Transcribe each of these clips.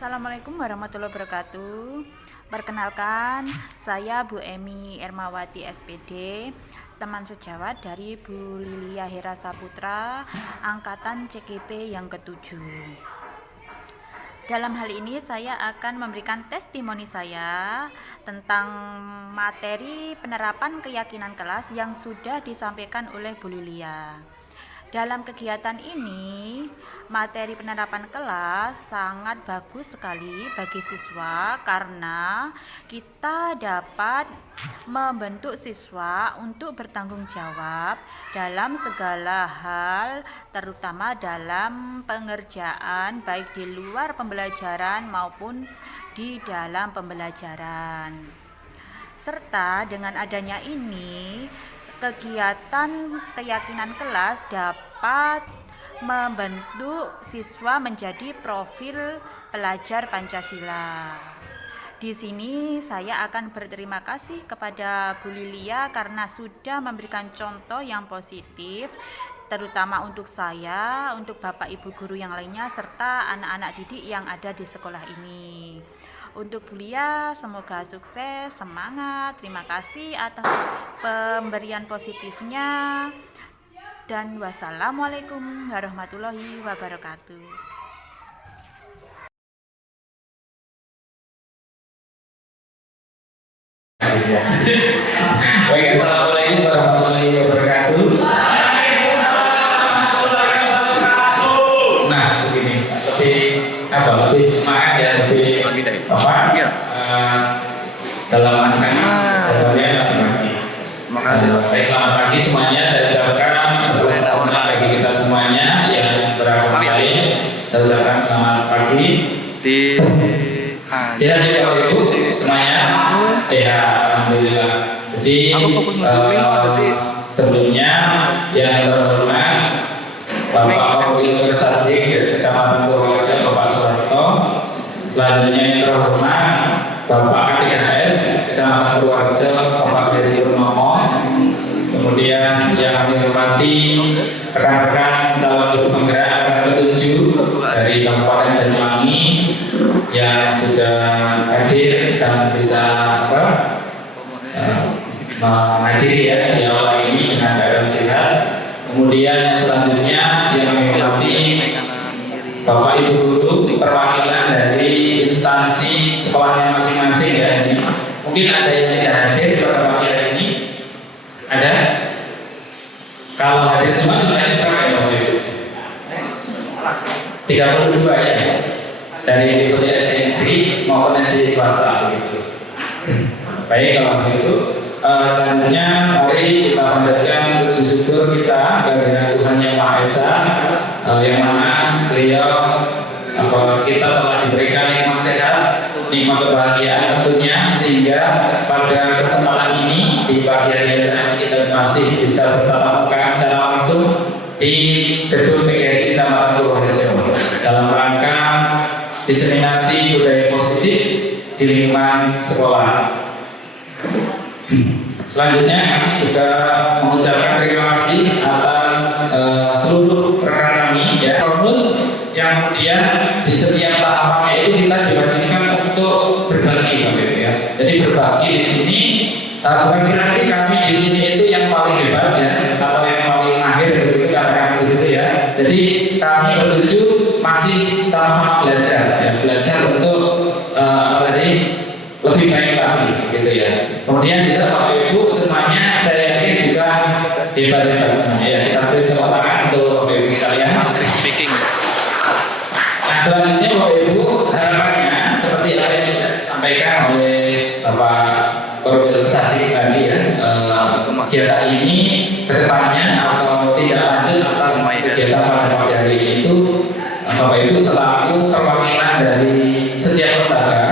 Assalamualaikum warahmatullahi wabarakatuh. Perkenalkan, saya Bu Emi Ermawati SPD, teman sejawat dari Bu Lilia Hera Saputra, angkatan CGP yang ketujuh. Dalam hal ini saya akan memberikan testimoni saya tentang materi penerapan keyakinan kelas yang sudah disampaikan oleh Bu Lilia. Dalam kegiatan ini, materi penerapan kelas sangat bagus sekali bagi siswa karena kita dapat membentuk siswa untuk bertanggung jawab dalam segala hal, terutama dalam pengerjaan baik di luar pembelajaran maupun di dalam pembelajaran. Serta dengan adanya ini, kegiatan keyakinan kelas dapat membentuk siswa menjadi profil pelajar Pancasila. Di sini saya akan berterima kasih kepada Bu Lilia karena sudah memberikan contoh yang positif, terutama untuk saya, untuk Bapak Ibu guru yang lainnya, serta anak-anak didik yang ada di sekolah ini. Untuk Bu Lia, semoga sukses, semangat, terima kasih atas pemberian positifnya, dan wassalamualaikum warahmatullahi wabarakatuh. Baik, assalamualaikum warahmatullahi wabarakatuh. Nah, begini, lebih semangat ya, lebih apa? Dalam aspek sebenarnya masih pagi. Baik, selamat pagi semuanya. Saya ucapkan selamat bagi kita semuanya yang beragama lain. Saya ucapkan selamat pagi. Sehat ya Bapak Ibu semuanya. Sehat, alhamdulillah. Jadi sebelumnya yang terhormat Bapak Wakil Kesadik Kecamatan Purworejo Bapak Soeharto, selanjutnya yang terhormat Bapak KTHS Kecamatan Purworejo Bapak Heri Purnomo, kemudian yang kami hormati rekan-rekan calon ibu penggerak ketujuh dari Kabupaten Banyuwangi yang sudah hadir dan bisa menghadiri ya di awal ini dengan keadaan sehat. Kemudian selanjutnya yang kami hormati Bapak Ibu guru perwakilan dari instansi sekolahnya masing-masing ya. Ini mungkin ada yang tidak hadir pada pagi hari ini. Ada? Kalau hadir semua jumlahnya berapa ya Bapak Ibu? 32 ya. Dari DPT SD negeri maupun SD swasta begitu. Baik, kalau begitu selanjutnya mari kita panjatkan puji syukur kita kehadirat Tuhan Yang Maha Esa, yang mana beliau kita telah diberikan nikmat sehat, nikmat kebahagiaan tentunya, sehingga pada kesempatan ini di pagi hari acara kita masih bisa bertatap muka secara langsung di gedung PGRI Kecamatan Purworejo dalam rangka diseminasi budaya positif di lingkungan sekolah. Selanjutnya kami juga mengucapkan terima kasih atas seluruh rekan kami ya, bonus yang kemudian di setiap tahapannya itu kita diwajibkan untuk berbagi ya. Jadi berbagi di sini bukan berarti kami di sini itu yang paling hebat ya atau yang paling mahir begitu katakan begitu ya. Jadi kami bertujuh masih sama-sama belajar ya, belajar untuk lebih baik lagi gitu ya. Kemudian juga Bapak Ibu semuanya saya yakin juga hebat-hebat semuanya ya. Kita beri tepuk tangan untuk Bapak Ibu sekalian. Nah, selanjutnya Bapak Ibu harapannya seperti apa yang sudah disampaikan oleh Bapak Korwil Kesadik tadi ya, kegiatan ini kedepannya atau tidak lanjut atas kegiatan pada pagi hari ini itu Bapak Ibu selaku perwakilan dari setiap lembaga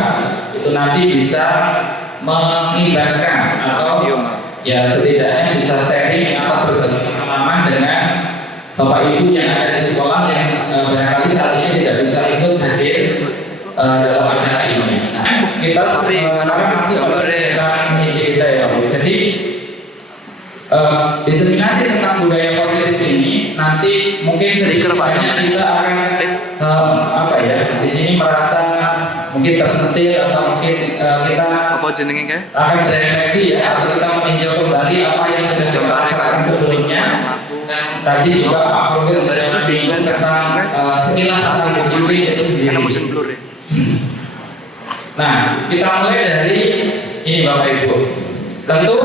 itu nanti bisa mengimbaskan atau ya setidaknya bisa sharing atau berbagi pengalaman dengan Bapak Ibu yang ada di sekolah yang barangkali saat ini tidak bisa ikut hadir dalam acara ini. Nah, kita sekarang masih memberikan ide kita ya Bapak. Jadi diseminasi tentang budaya positif ini nanti mungkin sedikit banyak kita akan di sini merasa mungkin tersentil atau mungkin kita Apa jenenge kae? akan berefleksi ya, atau kita meninjau kembali apa yang sudah kita rasakan sebelumnya. Tadi juga Pak Profesor sudah menyinggung tentang sekilas tentang disiplin itu sendiri. Ada mesin blur ya. Nah, kita mulai dari ini Bapak Ibu. Tentu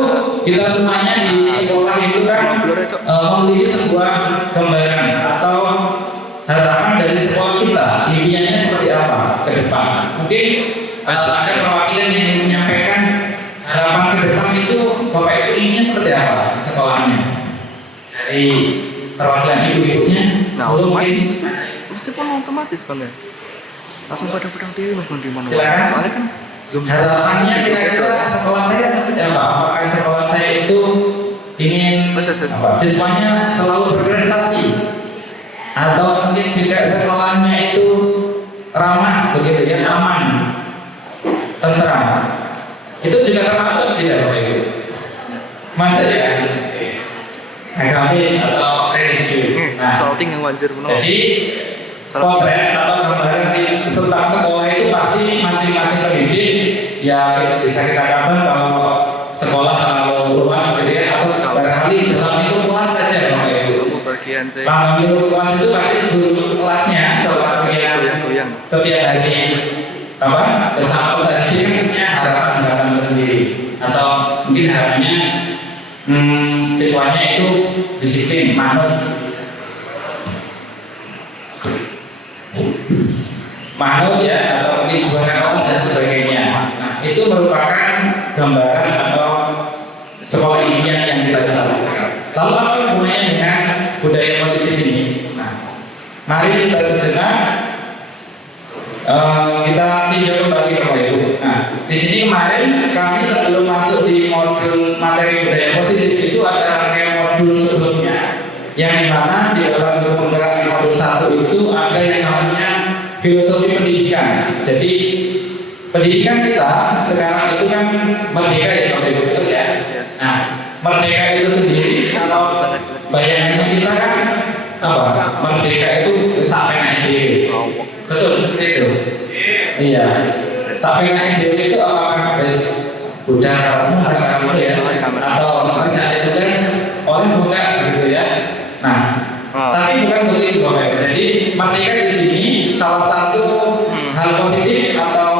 kita semuanya di sekolah itu kan memiliki sebuah gambaran atau harapan dari sekolah kita, impiannya seperti apa ke depan. Mungkin ada perwakilan yang menyampaikan harapan ke depan itu Bapak Ibu inginnya seperti apa sekolahnya. Dari perwakilan ibu-ibunya, Nah, otomatis mesti pun otomatis kan ya. Langsung pada pedang di Mas di mana. Silakan. Soalnya kan Zoom harapannya kira-kira sekolah saya seperti apa? Apakah sekolah saya itu ingin siswanya selalu berprestasi, atau mungkin juga sekolahnya itu ramah begitu ya, aman, tentram? Itu juga termasuk tidak Bapak Ibu? Masa ya? Agamis atau religius. Nah, salting yang wajar benar. jadi potret atau gambaran tentang sekolah itu pasti masing-masing pendidik ya bisa kita katakan kalau sekolah terlalu luas gitu ya, atau barangkali dalam itu luas saja Bapak Ibu. Bagian saya. Dalam itu luas itu berarti guru kelasnya goyang. setiap hari apa bersama peserta didik kan punya harapan sendiri, atau mungkin harapannya siswanya itu disiplin, manut ya, atau mungkin juara kelas dan sebagainya. Nah, itu merupakan gambaran atau sekolah impian yang kita jalankan. Lalu apa hubungannya dengan budaya positif ini? Nah, mari kita sejenak kita tinjau kembali Bapak Ibu. Nah, di sini kemarin kami sebelum masuk di modul materi budaya positif itu ada rangkaian modul sebelumnya, yang dimana di dalam penggerak modul 1 itu ada yang namanya filosofi pendidikan. Jadi pendidikan kita sekarang itu kan merdeka ya Bapak Ibu, betul ya? Nah, merdeka itu sendiri kalau bayangan kita kan apa? Merdeka itu sampai naik diri. Betul seperti itu. Iya. Sampai naik diri itu apakah habis udah kamu ya, atau mencari tugas oleh bukan begitu ya? Nah, tapi bukan begitu Bapak Ibu. Jadi merdeka di sini salah satu hal positif atau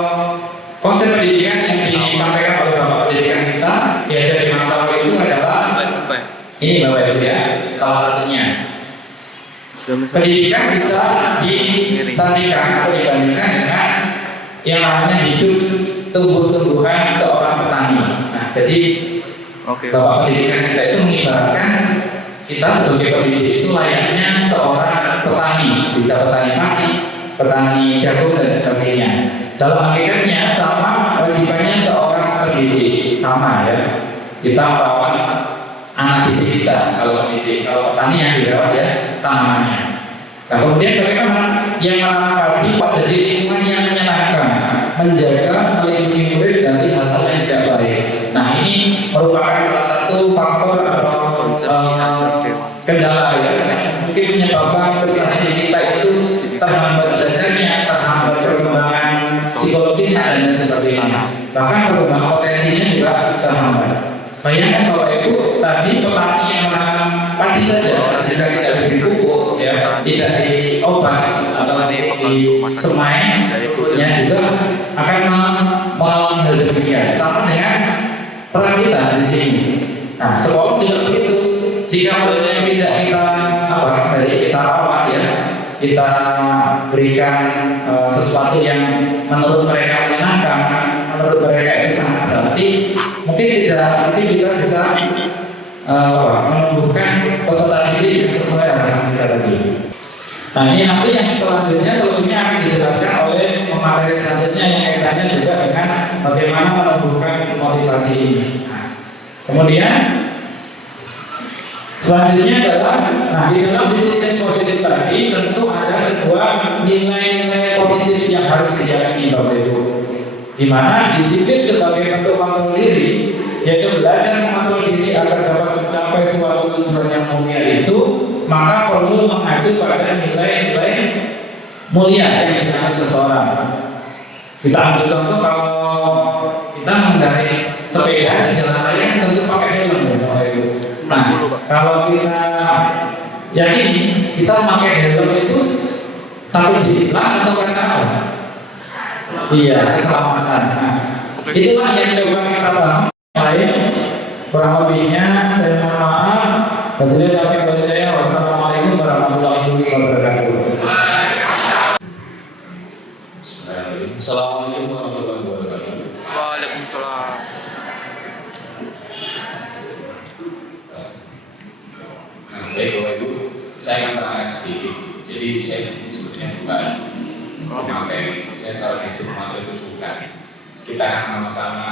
konsep pendidikan yang disampaikan oleh Bapak pendidikan kita diajar di Makassar itu adalah ini Bapak Ibu ya, salah satunya. Pendidikan bisa disandingkan atau dibandingkan dengan yang namanya hidup tumbuh-tumbuhan seorang petani. Nah, jadi Bapak pendidikan kita itu mengibaratkan kita sebagai pendidik itu layaknya seorang petani, bisa petani padi, petani jagung dan sebagainya. Dalam hakikatnya sama wajibannya seorang pendidik, sama ya. Kita merawat anak didik kita, kalau pendidik, kalau petani yang dirawat ya tanamannya. Nah, kemudian bagaimana yang menanam padi jadi lingkungan yang menyenangkan, menjaga melindungi murid dari hal-hal yang tidak baik. Nah, ini merupakan salah satu faktor atau kendala ya, mungkin menyebabkan kesehatan kita itu terhambat belajarnya, terhambat perkembangan psikologisnya dan sebagainya. Bahkan perkembangan potensinya juga terhambat. Bayangkan Bapak Ibu, tadi petani yang menanam padi saja jika tidak diberi pupuk ya, tidak diobat atau di semai, ya juga akan mengalami hal demikian. Sama dengan peran kita di sini. Nah, sekolah juga begitu. Jika mulanya tidak kita kita rawat ya, kita berikan sesuatu yang menurut mereka menyenangkan, menurut mereka itu sangat berarti, mungkin kita bisa menumbuhkan peserta didik yang sesuai dengan kita tadi. Nah, ini nanti yang selanjutnya akan dijelaskan oleh pemateri selanjutnya yang kaitannya juga dengan bagaimana menumbuhkan motivasi ini. Nah, kemudian selanjutnya adalah, nah di dalam disiplin positif tadi tentu ada sebuah nilai-nilai positif yang harus diyakini Bapak Ibu. Di mana disiplin sebagai bentuk kontrol diri, yaitu belajar mengontrol diri agar dapat mencapai suatu tujuan yang mulia itu, maka perlu mengacu pada nilai-nilai mulia yang dimiliki seseorang. Kita ambil contoh kalau kita mengendarai sepeda di jalan raya kan tentu pakai helm ya Bapak Ibu. Nah, kalau kita yakini kita pakai helm itu takut ditilang atau karena apa? Iya, keselamatan. Nah, itulah yang coba kita bangun. Baik, kurang lebihnya saya mohon maaf. Wassalamualaikum warahmatullahi wabarakatuh. Assalamualaikum warahmatullahi wabarakatuh. Waalaikumsalam. Nah, baik Bapak Ibu, saya akan terangkan sedikit. Jadi saya di sini sebetulnya bukan materi. Saya kalau di situ materi itu suka. Kita akan sama-sama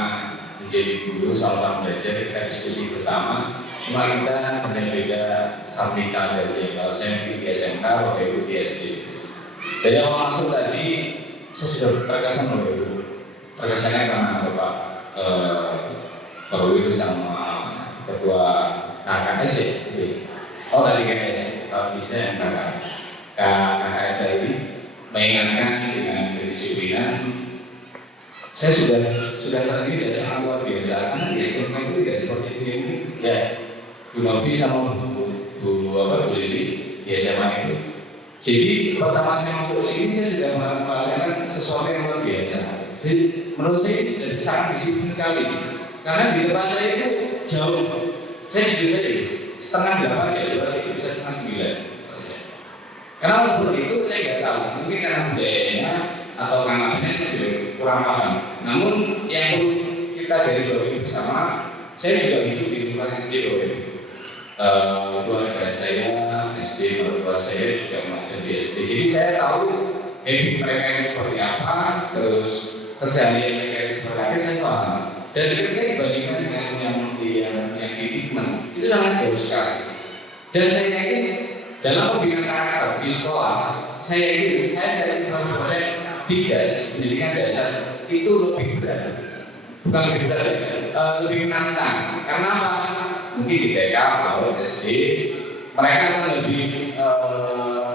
menjadi guru, sama belajar, kita diskusi bersama. Cuma kita beda-beda sampingan saja. Kalau saya di SMK, Bapak Ibu di SD. Dari awal masuk tadi, saya sudah terkesan Bapak Ibu. Terkesannya karena Bapak Baru itu sama Ketua KKS ya. Oh tadi KKS, kalau bisa yang KKS ini mengingatkan dengan kedisiplinan. Saya sudah tadi tidak sangat luar biasa karena di SMK itu tidak seperti ini ya. Bu Novi sama Bu Lili di SMA itu. Jadi pertama saya masuk ke sini saya sudah merasakan sesuatu yang luar biasa. Jadi menurut saya sudah sangat disiplin sekali. Karena di tempat saya itu jauh. Saya jujur saja, setengah 8 ya, itu bisa setengah 9. Kenapa seperti itu saya nggak tahu. Mungkin karena budayanya atau karena saya juga kurang paham. Namun yang perlu kita garis bawahi bersama, saya juga hidup di lingkungan SD loh. Keluarga saya SD, mertua saya juga mengajar di SD. Jadi saya tahu mereka ini seperti apa, terus keseharian mereka ini seperti apa, saya paham. Dan ketika dibandingkan dengan yang di Dikmen itu sangat jauh sekali. Dan saya yakin dalam pembinaan karakter di sekolah, saya yakin 100% didas pendidikan dasar itu lebih berat, bukan lebih berat, lebih menantang. Karena apa? Mungkin di TK atau SD mereka akan lebih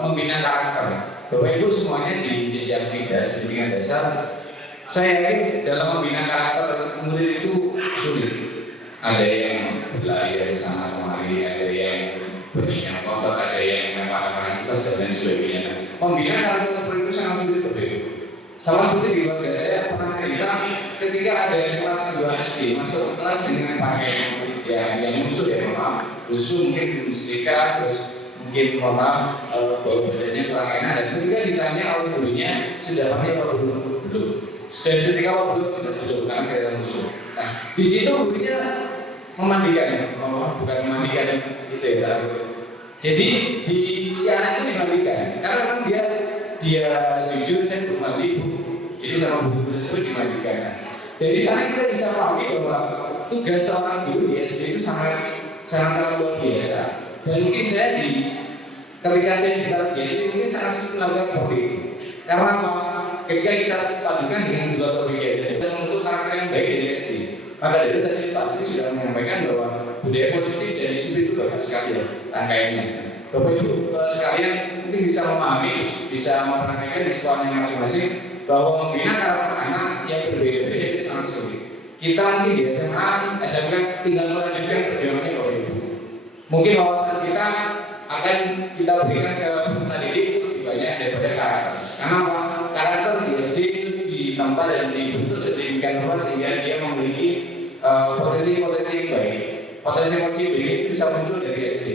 membina karakter. Bapak Ibu semuanya di jenjang didas pendidikan dasar, saya yakin dalam membina karakter murid itu sulit. Ada yang berlari dari sana kemari, ada yang bajunya kotor, ada yang memang kita dan lain sebagainya. Membina karakter seperti itu sangat sulit Bapak Ibu. Sama seperti di keluarga saya pernah cerita ketika ada yang kelas 2 SD masuk ke kelas dengan pakaian yang musuh ya maaf, lusuh mungkin setrika, terus mungkin maaf bau badannya kurang enak. Dan ketika ditanya oleh gurunya sudah pakai apa belum? Dan ketika belum sudah bukan kelihatan musuh. Nah di situ gurunya memandikan, bukan memandikan itu ya. Jadi di si anak itu dimandikan karena memang dia jujur saya belum mandi bu. Jadi sama buku tersebut dimandikan. Dari sana kita bisa pahami bahwa tugas seorang guru di SD itu sangat luar biasa. Dan mungkin saya ketika saya di SD mungkin sangat sulit melakukan seperti itu. Karena apa? Ketika kita padukan dengan filosofi SD dan untuk karakter yang baik dari SD, maka dari tadi Pak Sri sudah menyampaikan bahwa budaya positif dan disiplin itu banyak sekali ya rangkaiannya. Bapak Ibu sekalian mungkin bisa memahami, bisa mempraktikkan di sekolahnya masing-masing bahwa membina karakter anak yang berbeda-beda itu sangat sulit. Kita mungkin di SMA, SMK tinggal melanjutkan perjuangannya Bapak Ibu. Mungkin wawasan kita akan kita berikan ke peserta didik itu lebih banyak daripada karakter. Karena apa? Karakter di SD itu ditempa dan dibentuk sedemikian rupa sehingga dia memiliki potensi-potensi yang baik. Potensi-potensi baik itu bisa muncul dari SD,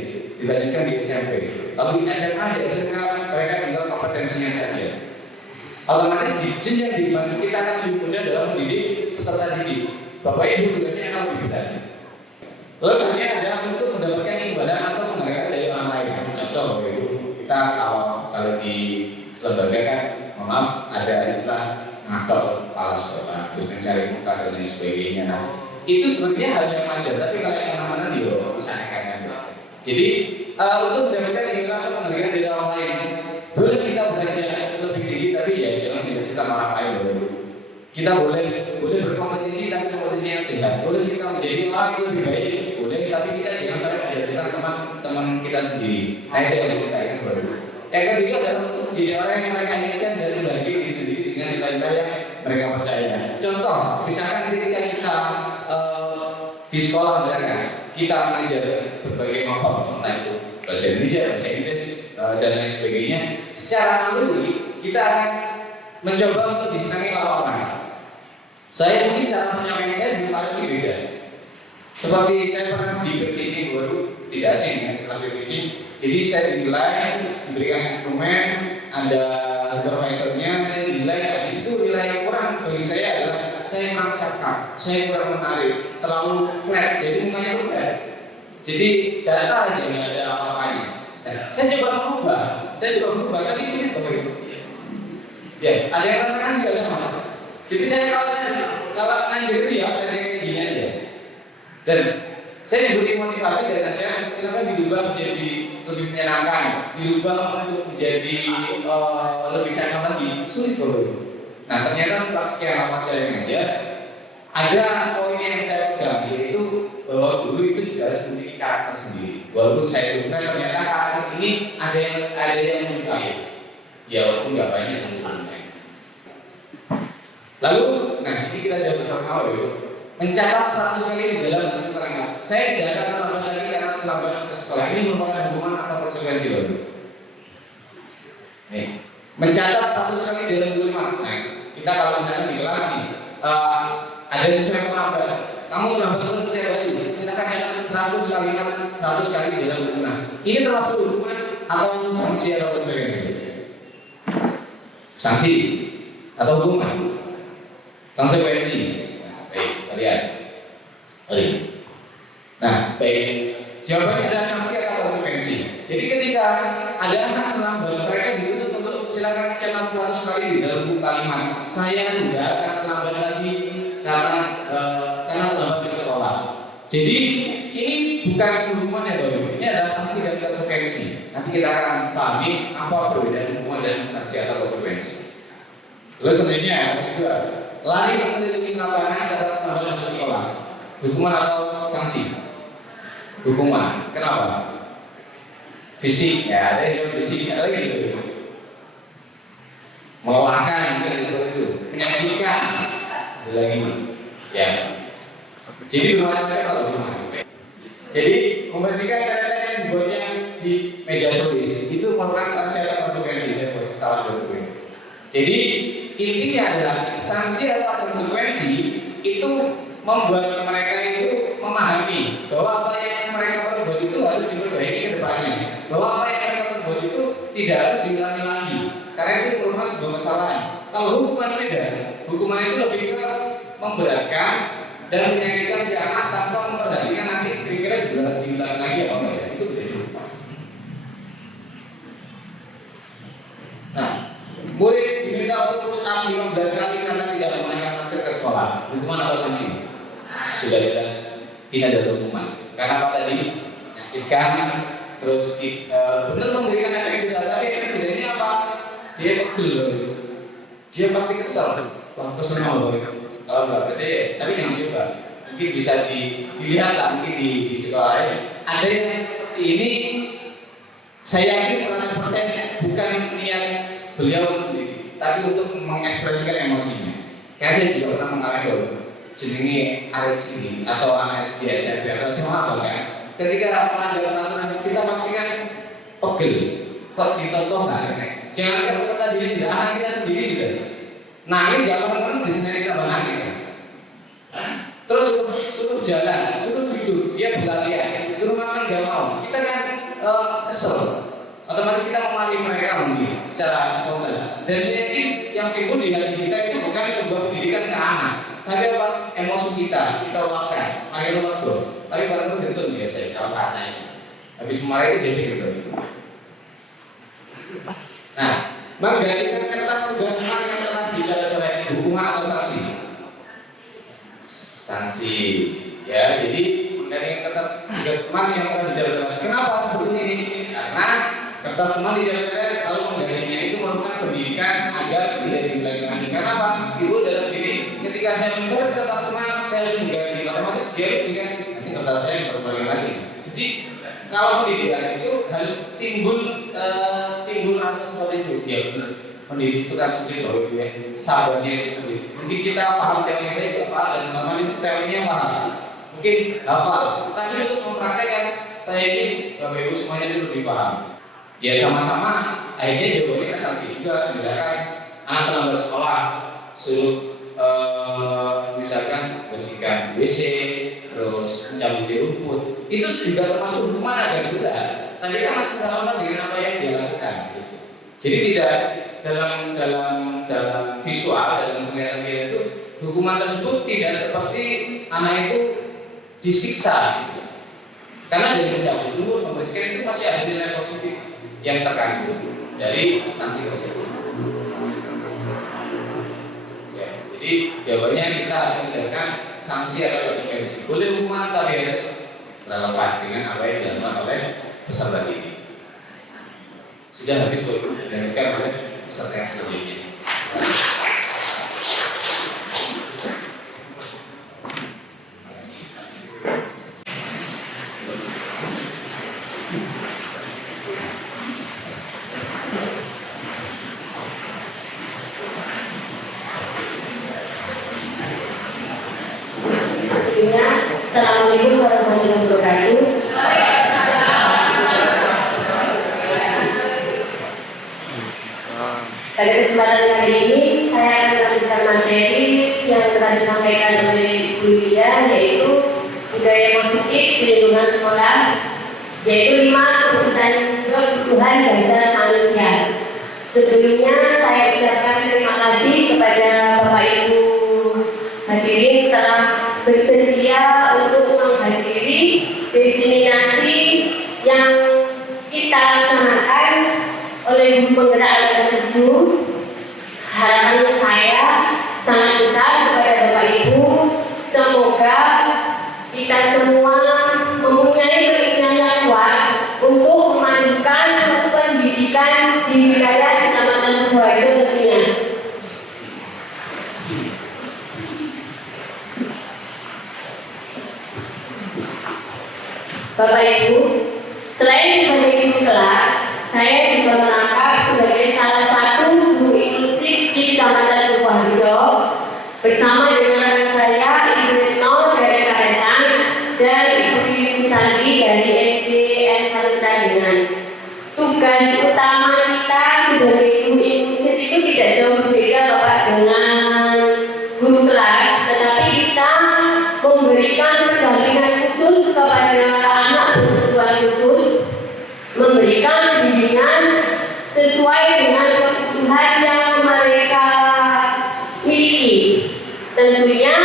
dilanjutkan di SMP. Lalu di SMA, di SMK mereka tinggal kompetensinya saja. Otomatis di jenjang di mana kita akan lebih mudah dalam mendidik peserta didik. Bapak Ibu tugasnya akan lebih berat. Lalu sebenarnya ada untuk mendapatkan imbalan atau penghargaan dari orang lain. Contoh Bapak Ibu, kita kalau di lembaga kan, maaf ada istilah ngatur kepala sekolah, terus mencari muka dan lain sebagainya. Nah, itu sebenarnya hal yang wajar, tapi kalau yang mana-mana dia bisa nekat. Jadi untuk mendapatkan imbalan atau penghargaan dari orang lain, boleh kita belajar lebih tinggi, tapi ya jangan kita marah-marahin Bapak Ibu. Kita boleh berkompetisi tapi kompetisi yang sehat. Boleh kita menjadi orang yang lebih baik, boleh, tapi kita jangan sampai menjadikan teman kita sendiri. Nah itu yang kita inginkan Bapak Ibu. Yang kedua adalah untuk menjadi orang yang mereka inginkan dan membahagiai diri sendiri dengan nilai-nilai yang mereka percaya. Contoh, misalkan ketika kita di sekolah mereka, kita mengajar berbagai macam, entah itu bahasa Indonesia, bahasa Inggris, dan lain sebagainya. Secara naluri kita akan mencoba untuk disenangi orang-orang. Saya mungkin cara menyampaikan saya juga harus beda. Seperti saya pernah di teaching baru, tidak asing ya, setelah teaching. Jadi saya dinilai, diberikan instrumen, ada supervisornya, saya dinilai. Habis itu nilai yang kurang bagi saya adalah saya kurang cakap, saya kurang menarik, terlalu flat, jadi mukanya itu flat. Jadi data aja nggak ada apa-apanya. Nah, saya coba berubah, tapi sulit begitu. Ya, ada yang rasakan juga sama. Jadi saya kalau ngajar dia kayak gini aja. Dan saya diberi motivasi dari saya, silakan dirubah menjadi lebih menyenangkan, dirubah untuk menjadi lebih cakap lagi. Sulit kalau. Nah ternyata setelah sekian lama saya ngajar, ada poin yang saya pegang, yaitu bahwa guru itu juga harus memiliki karakter sendiri. Walaupun saya lupa, ternyata karakter ini ada yang menyukai. Ya walaupun nggak banyak sebenarnya. Lalu, nah ini kita jawab bersama ya. Mencatat 100 kali di dalam buku kalimat. Saya tidak akan terlambat lagi karena terlambat ke sekolah. Ini merupakan hukuman atau konsekuensi baru. Nih, mencatat 100 kali di dalam buku kalimat. Nah, kita kalau misalnya di kelas nih, ada siswa yang terlambat. Kamu terlambat terus setiap hari. Silakan catat 100 kalimat, 100 kali di dalam buku. Nah, ini termasuk hukuman atau sanksi atau konsekuensi? Sanksi atau hukuman? Konsekuensi. Baik, kalian. Nah, baik. Jawabannya adalah sanksi atau konsekuensi. Jadi ketika ada anak terlambat, mereka dituntut untuk silakan catat 100 kali di dalam buku kalimat. Saya tidak akan terlambat lagi karena terlambat di sekolah. Jadi ini bukan hukuman ya Bapak. Ini adalah sanksi dan konsekuensi. Nanti kita akan pahami apa perbedaan hukuman dan sanksi atau konsekuensi. Lalu selanjutnya juga lari mengelilingi lapangan karena terlambat masuk sekolah. Hukuman atau sanksi? Hukuman. Kenapa? Fisik ya, ada yang fisiknya lagi gitu. Melelahkan dari itu, menyakitkan, ada lagi ya. Jadi bermacam-macam kalau hukuman. Jadi membersihkan catatan yang dibuatnya di meja tulis itu merupakan sanksi atau konsekuensi. Saya salah betul. Jadi intinya adalah sanksi atau konsekuensi itu membuat mereka itu memahami bahwa apa yang mereka perbuat itu harus diperbaiki ke depannya, bahwa apa yang mereka perbuat itu tidak harus diulangi lagi karena itu merupakan sebuah kesalahan. Kalau hukuman beda, hukuman itu lebih ke memberatkan dan menyakitkan si anak tanpa memperhatikan nanti kira-kira diulangi lagi apa enggak ya, itu beda. Nah, murid diminta untuk push up 15 kali karena tidak menggunakan masker ke sekolah. Hukuman atau sanksi? Sudah jelas ini adalah hukuman. Karena apa tadi? Menyakitkan, terus benar memberikan efek jerah. Tapi efek jerah ini apa? Dia pegel, dia pasti kesal. Wah, kesel loh. Kalau nggak percaya, tapi jangan coba. Mungkin bisa dilihat lah, mungkin di sekolah ini. Ada yang seperti ini. Saya yakin 100% bukan niat beliau sendiri, tapi untuk mengekspresikan emosinya. Kayak saya juga pernah mengalami loh, jenenge Arif ini atau anak SD, SMP atau SMA apa kan? Ketika melanggar peraturan kita pastikan pegel, kok ditonton nggak? Jangan kan kita diri sendiri, anak kita sendiri juga nangis nggak pernah di sini tambah nangis kan? Terus suruh jalan, suruh duduk, dia berlarian, suruh makan nggak mau, kita kan kesel. Otomatis kita memahami mereka mungkin secara spontan. Dan saya yakin yang timbul di hati kita itu bukan sebuah pendidikan ke anak, tapi apa? Emosi kita luapkan. Pakai nomor 2. Tapi barang itu betul biasa ya, kalau katanya. Habis kemarin itu biasa gitu. Nah, menggantikan kertas tugas yang telah dicoret-coret itu hukuman atau sanksi? Sanksi. Ya, jadi menggantikan kertas tugas teman yang telah dicoret-coret. Kenapa seperti ini? Karena kertas teman dicoret-coret kalau menggantinya itu merupakan pendidikan agar tidak diulangi lagi. Karena apa? Ibu dalam diri ketika saya mencoret kertas teman, saya harus mengganti. Otomatis dia dengan nanti kertas saya berbalik lagi. Jadi kalau pendidikan itu harus timbul rasa seperti itu. Ya benar. mendidik itu kan sulit loh Ibu ya, sabarnya itu sulit. Mungkin kita paham teori saya itu Pak, dan teman-teman itu teorinya paham, mungkin hafal, tapi untuk mempraktekkan saya ingin Bapak Ibu semuanya itu lebih paham. Ya sama-sama, akhirnya jawabannya sanksi juga. Misalkan anak pulang bersekolah, suruh misalkan bersihkan WC, terus mencabuti rumput, itu juga termasuk hukuman agak jelas. Tapi kan masih relevan dengan apa yang dia lakukan. Gitu. Jadi tidak dalam visual, dalam penglihatan dia itu hukuman tersebut tidak seperti anak itu disiksa. Gitu. Karena dari mencabut rumput, membersihkan itu masih ada nilai positif yang terkandung dari sanksi tersebut. Ya, jadi jawabannya kita harus menjalankan sanksi atau konsekuensi. Boleh hukuman tapi harus relevan dengan apa yang dilakukan oleh peserta didik. Sudah habis dilanjutkan oleh peserta yang selanjutnya. Assalamualaikum warahmatullahi wabarakatuh. Pada kesempatan kali ini saya akan melanjutkan materi yang telah disampaikan oleh Bu Lia, yaitu budaya positif di lingkungan sekolah, yaitu 5 kebutuhan dasar manusia. Sebelumnya saya ucapkan terima kasih kepada Bapak Ibu hadirin telah bersedia untuk menghadiri diseminasi yang kita laksanakan oleh Guru Penggerak Angkatan 7. Harapan saya sangat besar kepada Bapak Ibu, semoga kita semua mempunyai keinginan yang kuat untuk memajukan pendidikan di wilayah Kecamatan Purworejo tentunya. Bapak Ibu, selain sebagai guru kelas, saya juga merangkap sebagai salah satu guru inklusif di Kecamatan Purworejo bersama dengan rekan saya Ibu Retno dari Karetan dan Ibu Santi dari SDN Sarutadengan. Tugas utama kita sebagai guru inklusif itu tidak jauh berbeda Bapak dengan guru kelas, tetapi kita memberikan pendampingan khusus kepada anak berkebutuhan khusus, memberikan bimbingan sesuai dengan kebutuhan yang mereka miliki. Tentunya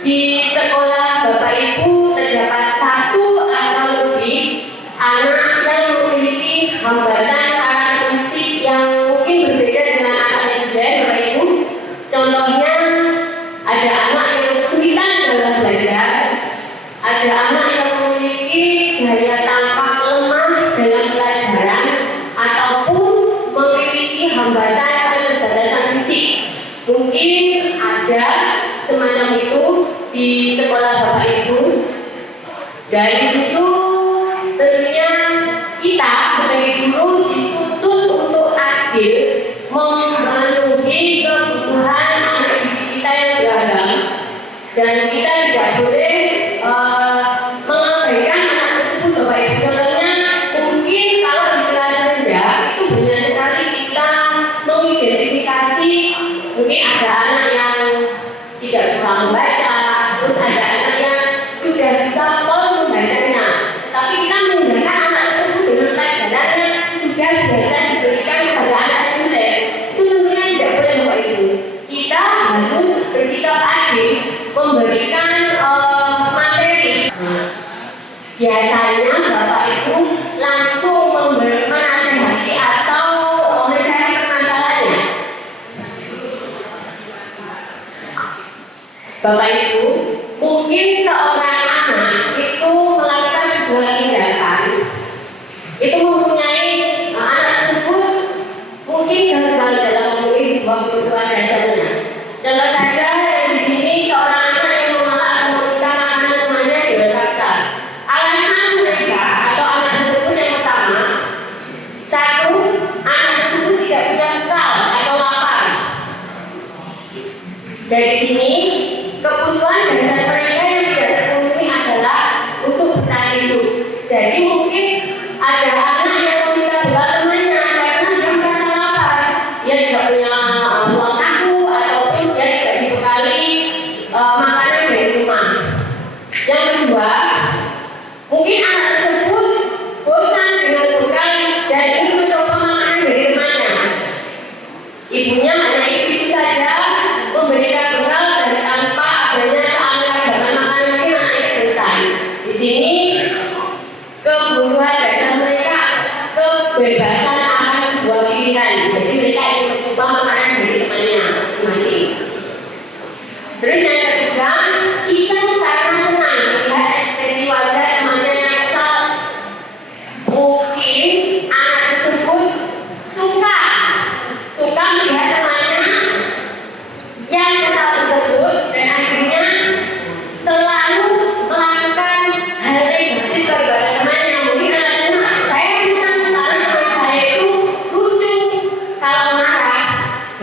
di sekolah Bapak Ibu terdapat 1 atau lebih anak yang memiliki hambatan karakteristik yang mungkin berbeda dengan anak yang lain, Bapak Ibu. Contohnya ada anak yang kesulitan dalam belajar, ada anak yang memiliki daya tampak lemah dalam pelajaran, ataupun memiliki hambatan keterbatasan fisik. Mungkin ada semacam itu di sekolah Bapak Ibu. Dari situ tentunya kita sebagai guru dituntut untuk adil memenuhi kebutuhan anak didik kita yang beragam, dan kita tidak boleh mengabaikan anak tersebut Bapak Ibu. Contohnya mungkin kalau di kelas rendah itu banyak sekali kita mengidentifikasi, mungkin ada anak yang tidak bisa membaca, terus ada anak yang sudah bisa pol membacanya.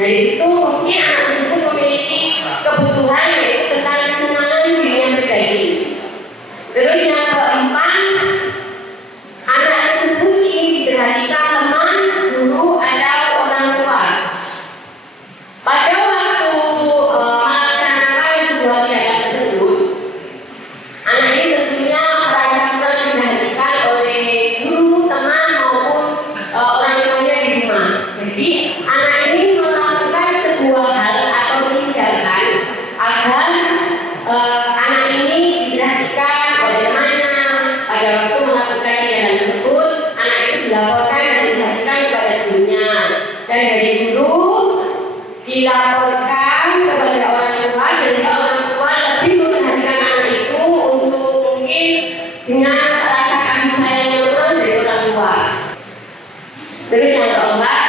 Dari situ mungkin anak tersebut memiliki kebutuhan yaitu tentang kesenangan dirinya pribadi. Terus yang keempat, anak tersebut ingin diperhatikan teman, guru, atau orang tua. Pada waktu melaksanakan sebuah kegiatan tersebut, anak ini tentunya merasakan diperhatikan oleh guru, teman, maupun orang tuanya di rumah. Jadi anak ini melakukan sebuah hal atau tindakan agar anak ini diperhatikan oleh temannya. Pada waktu melakukan kegiatan tersebut, anak itu dilaporkan dan diperhatikan kepada gurunya, dan dari guru dilaporkan kepada orang tua, sehingga orang tua lebih memperhatikan anak itu untuk mungkin dengan rasa kasih sayang yang kurang dari orang tua. Terus yang keempat,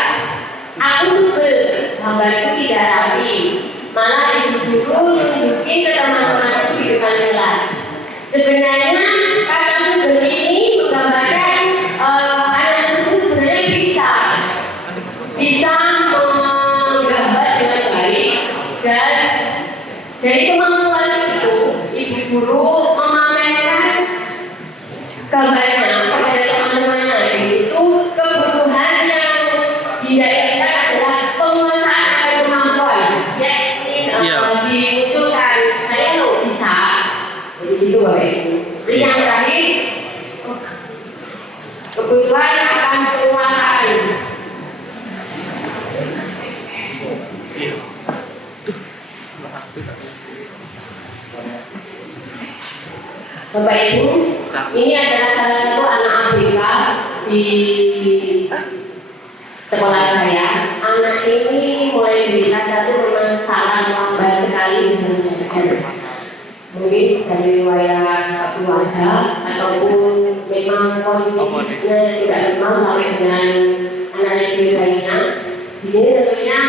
aku sebel gambarku tidak rapi, malah ibu guru menunjukin ke teman-teman di depan kelas. Sebenarnya kata sebel ini menggambarkan anak tersebut sebenarnya bisa menggambar dengan baik, dan dari kemampuan itu ibu guru memamerkan gambarnya kepada teman-temannya. Di situ kebutuhan yang didapatkan adalah penguasaan akan kemampuan, yakni dimunculkan saya lo bisa. Di situ boleh. Terus yang terakhir, kebutuhan akan penguasaan. Bapak Ibu, ini adalah salah satu anak ABK di sekolah saya. Anak ini mulai dari kelas 1 memang sangat lambat sekali dengan belajar. Mungkin dari riwayat keluarga ataupun memang kondisi fisiknya tidak normal sama dengan anak yang lainnya. Di sini tentunya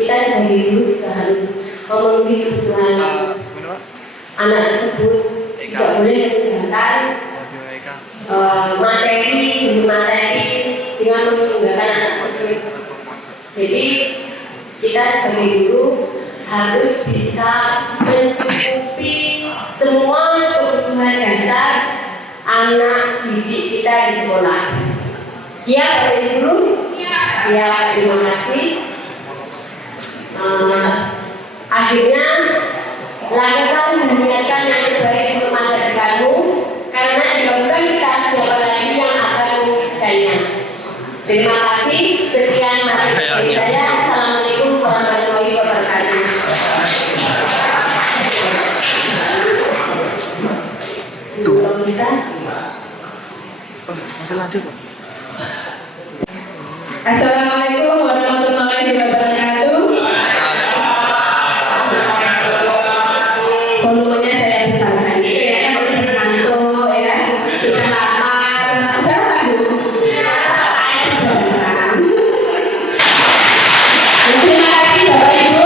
kita sebagai guru juga harus memenuhi kebutuhan anak tersebut. Tidak boleh meninggalkan materi dengan meninggalkan anak tersebut. Jadi kita sebagai guru harus bisa mencukupi semua kebutuhan dasar anak didik kita di sekolah. Siap Bapak Ibu? Siap. Terima kasih. Akhirnya lakukan dan niatkan yang terbaik untuk masa depanmu, karena jika bukan kita, siapa lagi yang akan mewujudkannya. Terima kasih. Sekian materi dari saya. Assalamualaikum warahmatullahi wabarakatuh. Masih lanjut Pak. Assalamualaikum warahmatullahi wabarakatuh. Volumenya saya besarkan. Ini kayaknya masih mengantuk ya. Sudah lapar. Sudah apa Bu? Terima kasih Bapak Ibu.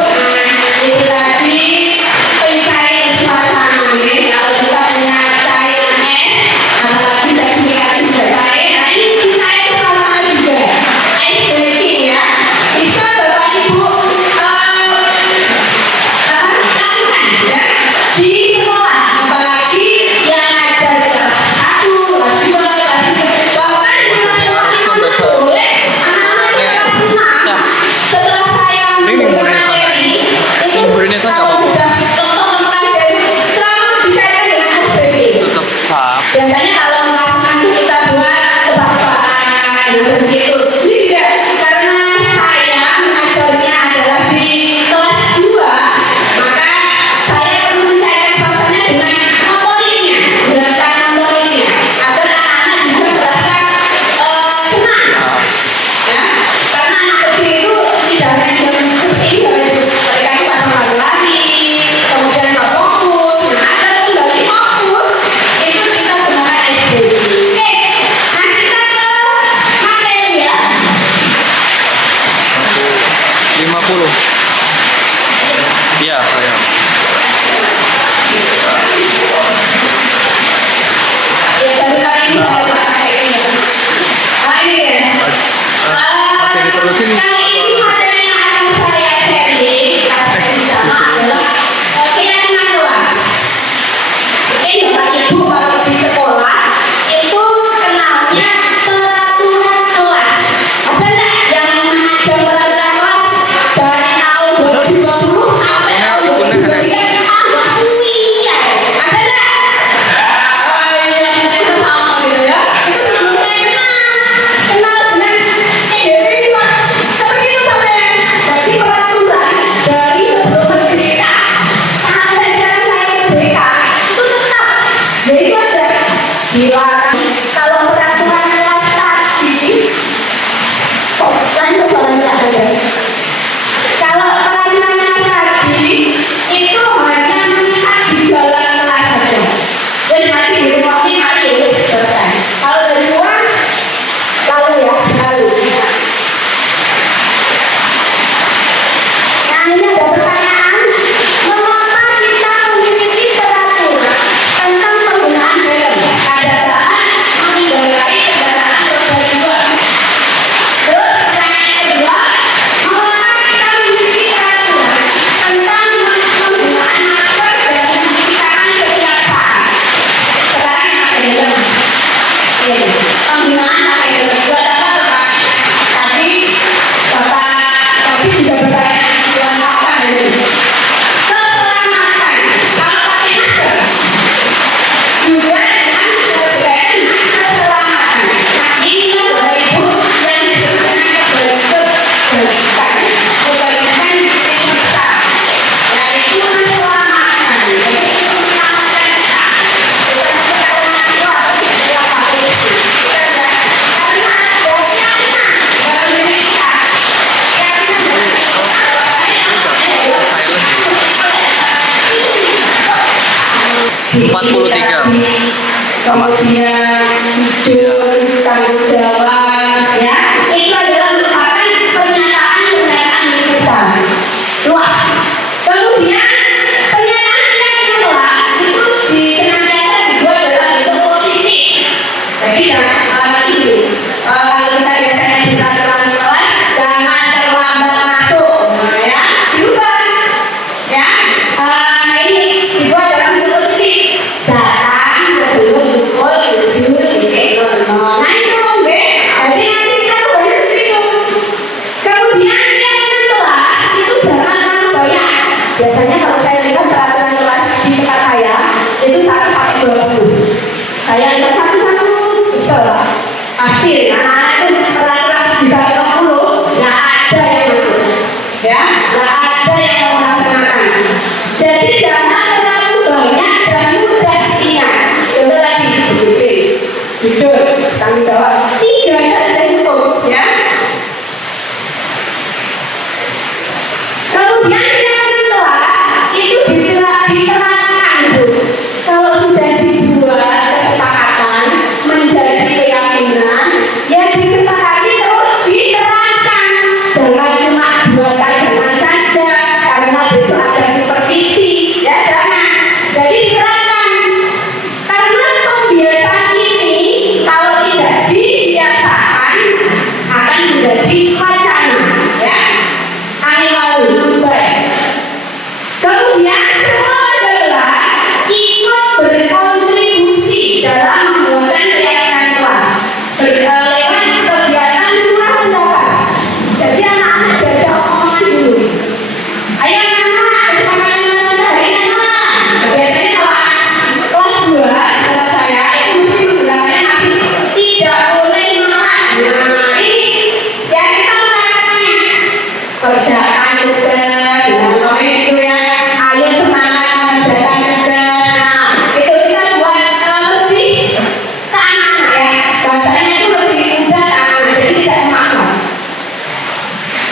Itu tadi pencarian suasana. Kalau kita punya cairan es, apalagi sertifikat sudah cair. Nah ini pencarian suasana juga. Ice breaking ya. Bisa Bapak Ibu lakukan ya di sekolah, apalagi yang ngajar kelas 1, kelas 2, kelas 3, bahkan di kelas 4 boleh anak-anak di kelas 6. Setelah saya memberikan materi itu, kalau sudah dokter mempelajari selalu dicairkan dengan ice breaking. Biasanya kalau kelas 6 itu kita buat tebak-tebakan begitu. Ini tidak, karena saya mengajarnya adalah di kelas 2, maka saya perlu mencairkan suasana dengan motoriknya, gerakan motoriknya, agar anak-anak juga merasa senang. Ya, karena anak kecil itu tidak hanya zaman seperti ini, mereka itu pada lari, kemudian nggak fokus. Nah, agar kembali fokus, itu kita gunakan ice breaking. Oke, nah kita ke materi ya. 50. Iya, saya. Ya, baru kali ini saya pakai ini ya. Nah, ini ya. Masih diterusin Kali ini materi yang akan saya 43. Kemudian jujur, tanggung jawab, ya. Itu adalah merupakan pernyataan universal, luas. Kemudian pernyataan yang luas itu senantiasa dibuat dalam bentuk positif. Jadi jangan itu. Kalau kita biasanya di peraturan kelas, jangan terlambat masuk, ya. Diubah, ya. Ini dibuat dalam bentuk positif. Datang sebelum pukul 7.00. Nah itu jadi nanti kita banyak begitu. Kemudian yang kelas itu jangan terlalu banyak. Biasanya kalau saya lihat peraturan kelas di tempat saya itu 1/20. Saya lihat satu-satu besar. Pasti anak-anak itu peraturan bisa 50, nggak ada yang masuk, ya, nggak ada yang mau melaksanakan. Jadi jangan terlalu banyak dan mudah diingat. Contoh tadi disiplin, jujur, tanggung jawab. 3 sudah cukup, ya. Kemudian yang kedua itu diterapkan, Bu. Kalau sudah dibuat kesepakatan menjadi keyakinan, ya disepakati terus diterapkan. Jangan cuma buatan jangan saja karena besok ada supervisi, ya jangan. Jadi diterapkan. Karena pembiasaan ini kalau tidak dibiasakan akan menjadi wacana, ya. Lalu baik. Kemudian semua adalah ikut berkontribusi dalam membuatkan keyakinan kelas lewat kegiatan curah pendapat. Jadi anak-anak jajak omongan dulu. Ayo anak-anak, kesepakatan kelas kita hari ini apa? Biasanya kalau kelas 2 kata saya itu mesti menggunakannya masih tidak boleh menolak. Nah ini ya kita melakukannya. Kerjakan tugas, itu ya. Ayo semangat mengerjakan tugas. Nah, itu kita buat lebih ke anak-anak ya. Bahasanya itu lebih mudah ke anak-anak, jadi tidak memaksa.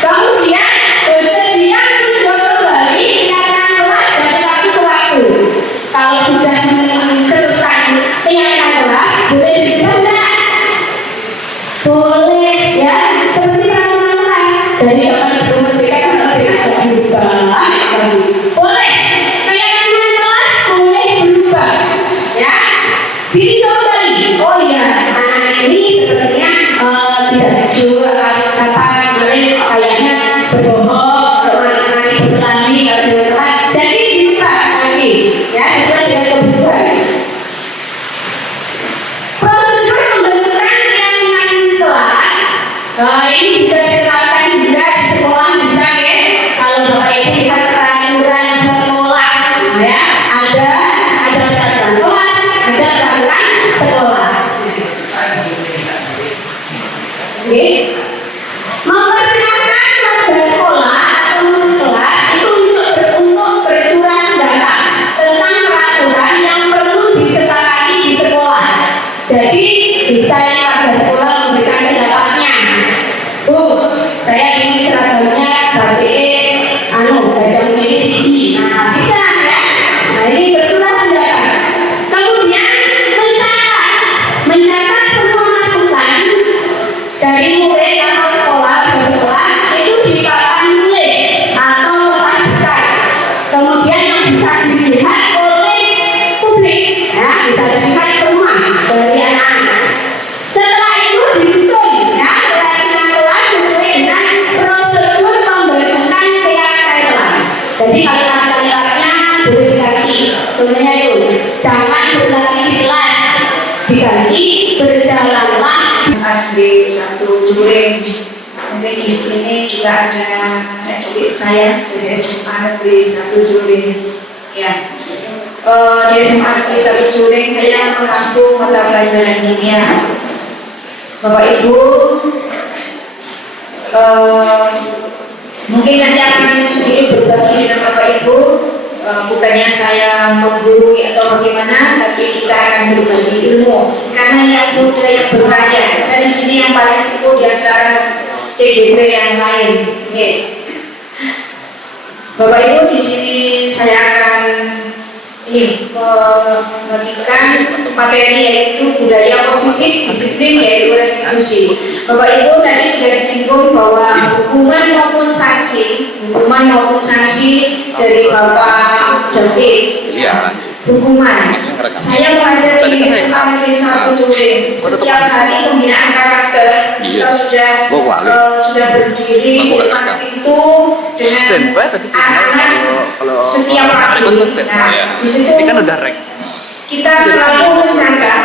Kemudian bersedia mencoba kembali keyakinan kelas dari waktu ke waktu. Kalau sudah mencetuskan keyakinan kelas, boleh diubah enggak? Boleh ya, seperti peraturan kelas dari zaman sebelum merdeka sampai merdeka berubah. Boleh keyakinan kelas boleh berubah, ya. Dicobai. Oh iya, anak ini sebenarnya tidak jujur, kemarin kayaknya berbohong, nanti berkelahi, jadi diubah lagi, ya sesuai dengan kebutuhan. Prosedur pembentukan keyakinan kelas ini juga diterapkan juga di sekolah bisa ya. Kalau Bapak Ibu lihat peraturan sekolah, ya ada peraturan kelas, ada peraturan sekolah. Oke. Mempersiapkan warga sekolah atau murid kelas itu untuk bercurah pendapat tentang peraturan yang perlu disepakati di sekolah. Jadi bisa warga sekolah memberikan pendapatnya. Bu, saya ingin seragamnya baca ini siji. Nah, bisa ya. Nah, ini bercurah pendapat. Kemudian mencatat semua masukan dari murid atau sekolah itu di papan tulis atau papan besar. Kemudian yang bisa dilihat oleh publik, ya bisa dilihat semua dari anak-anak. Setelah itu disusun, ya keyakinan kelas sesuai dengan prosedur pembentukan keyakinan kelas. Jadi kalimat-kalimatnya boleh diganti. Contohnya itu, jangan berlari di kelas, diganti berjalanlah. Di 1 Juling. Mungkin di sini juga ada adik saya dari SMA Negeri 1 Juling. Ya. Di SMA Negeri 1 Juling saya mengampu mata pelajaran kimia. Bapak Ibu, mungkin nanti akan sedikit berbagi dengan Bapak Ibu. Bukannya saya menggurui atau bagaimana, tapi kita akan berbagi ilmu. Karena yang muda yang berkarya, saya di sini yang paling sepuh di antara CDP yang lain. Bapak Ibu, di sini saya akan ini membagikan materi yaitu budaya positif, disiplin yaitu restitusi. Bapak Ibu tadi sudah disinggung bahwa hukuman maupun sanksi dari Bapak David. Iya. Hukuman. Saya mengajar di SMA Negeri 1 Jurin. Setiap hari pembinaan karakter kita sudah berdiri di depan pintu dengan anak-anak setiap hari. Nah, di situ Ini kan udah rank. kita selalu mencatat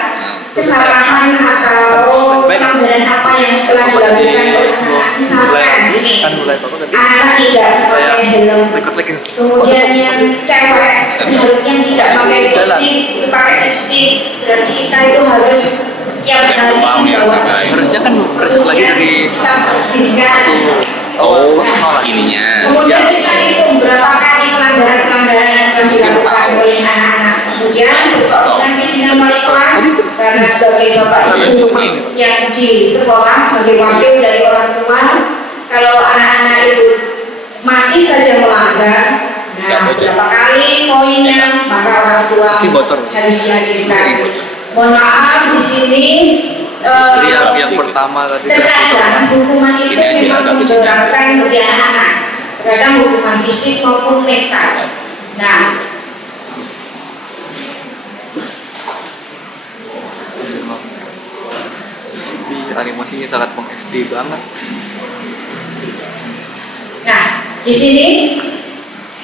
kesalahan atau pelanggaran apa yang telah dilakukan oleh anak. Misalkan ini, Kan mulai bapak tadi. anak tidak Saya pakai helm, record lagi. kemudian yang cewek seharusnya tidak pakai lipstick, pakai lipstick, berarti kita itu harus setiap hari membawa Harusnya kan reset lagi dari bersihkan. oh ininya. Kemudian kita hitung berapa kali pelanggaran-pelanggaran yang telah dilakukan oleh anak-anak. Kemudian berkoordinasi dengan wali kelas karena sebagai bapak ibu yang di sekolah sebagai wakil dari orang tua, kalau anak-anak itu masih saja melanggar, nah berapa kali poinnya, maka orang tua harus dihadirkan. Mohon maaf di sini. Yang pertama tadi. Terkadang hukuman itu memang memberatkan bagi anak-anak. Terkadang hukuman fisik maupun mental. Nah, Animasinya sangat meng-SD banget. nah di sini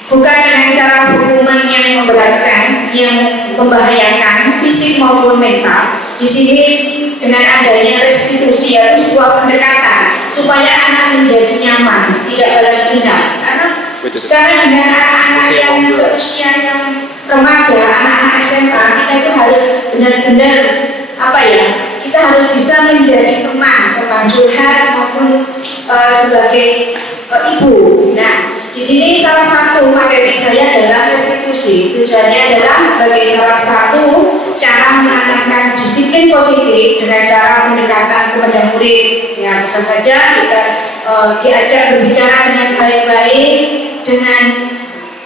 bukan dengan cara hukuman yang memberatkan, yang membahayakan fisik maupun mental. Di sini dengan adanya restitusi yaitu sebuah pendekatan supaya anak menjadi nyaman, tidak balas dendam. Karena dengan anak-anak yang seusia yang remaja, anak-anak SMA, kita itu harus benar-benar kita harus bisa menjadi teman curhat maupun sebagai ibu. Nah, di sini salah satu materi saya adalah restitusi. Tujuannya adalah sebagai salah satu cara menanamkan disiplin positif dengan cara pendekatan kepada murid. Ya, bisa saja kita diajak berbicara dengan baik-baik, dengan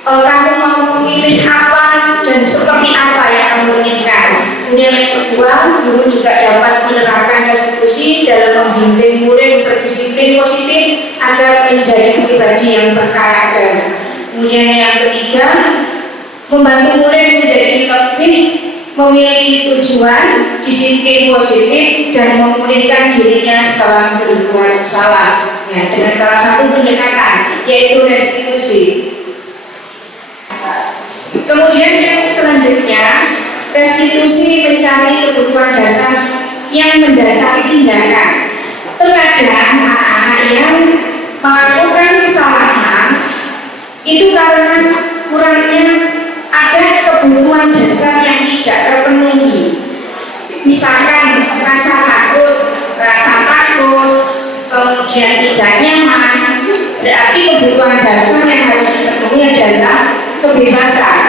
kamu mau memilih apa dan seperti apa yang kamu inginkan. Kemudian yang kedua, guru juga dapat menerapkan restitusi dalam membimbing murid berdisiplin positif agar menjadi pribadi yang berkarakter. Kemudian yang ketiga, membantu murid menjadi lebih memiliki tujuan, disiplin positif dan memulihkan dirinya setelah berbuat salah. Ya, dengan salah satu pendekatan yaitu restitusi. Kemudian yang selanjutnya, restitusi mencari kebutuhan dasar yang mendasari tindakan. Terkadang anak-anak yang melakukan kesalahan itu karena kurangnya ada kebutuhan dasar yang tidak terpenuhi. Misalkan rasa takut, kemudian tidak nyaman. Berarti kebutuhan dasar yang harus dipenuhi adalah kebebasan.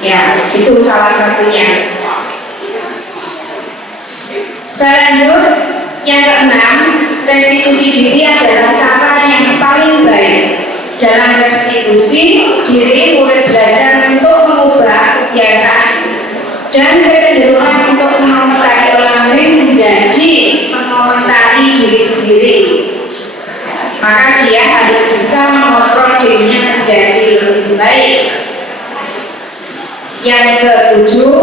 Ya, itu salah satunya. Selanjutnya, yang keenam, restitusi diri adalah cara yang paling baik. Dalam restitusi diri, murid belajar untuk mengubah kebiasaan dan kecenderungan untuk mengomentari orang lain menjadi mengomentari diri sendiri. Maka dia harus bisa mengontrol dirinya menjadi lebih baik. Yang ketujuh,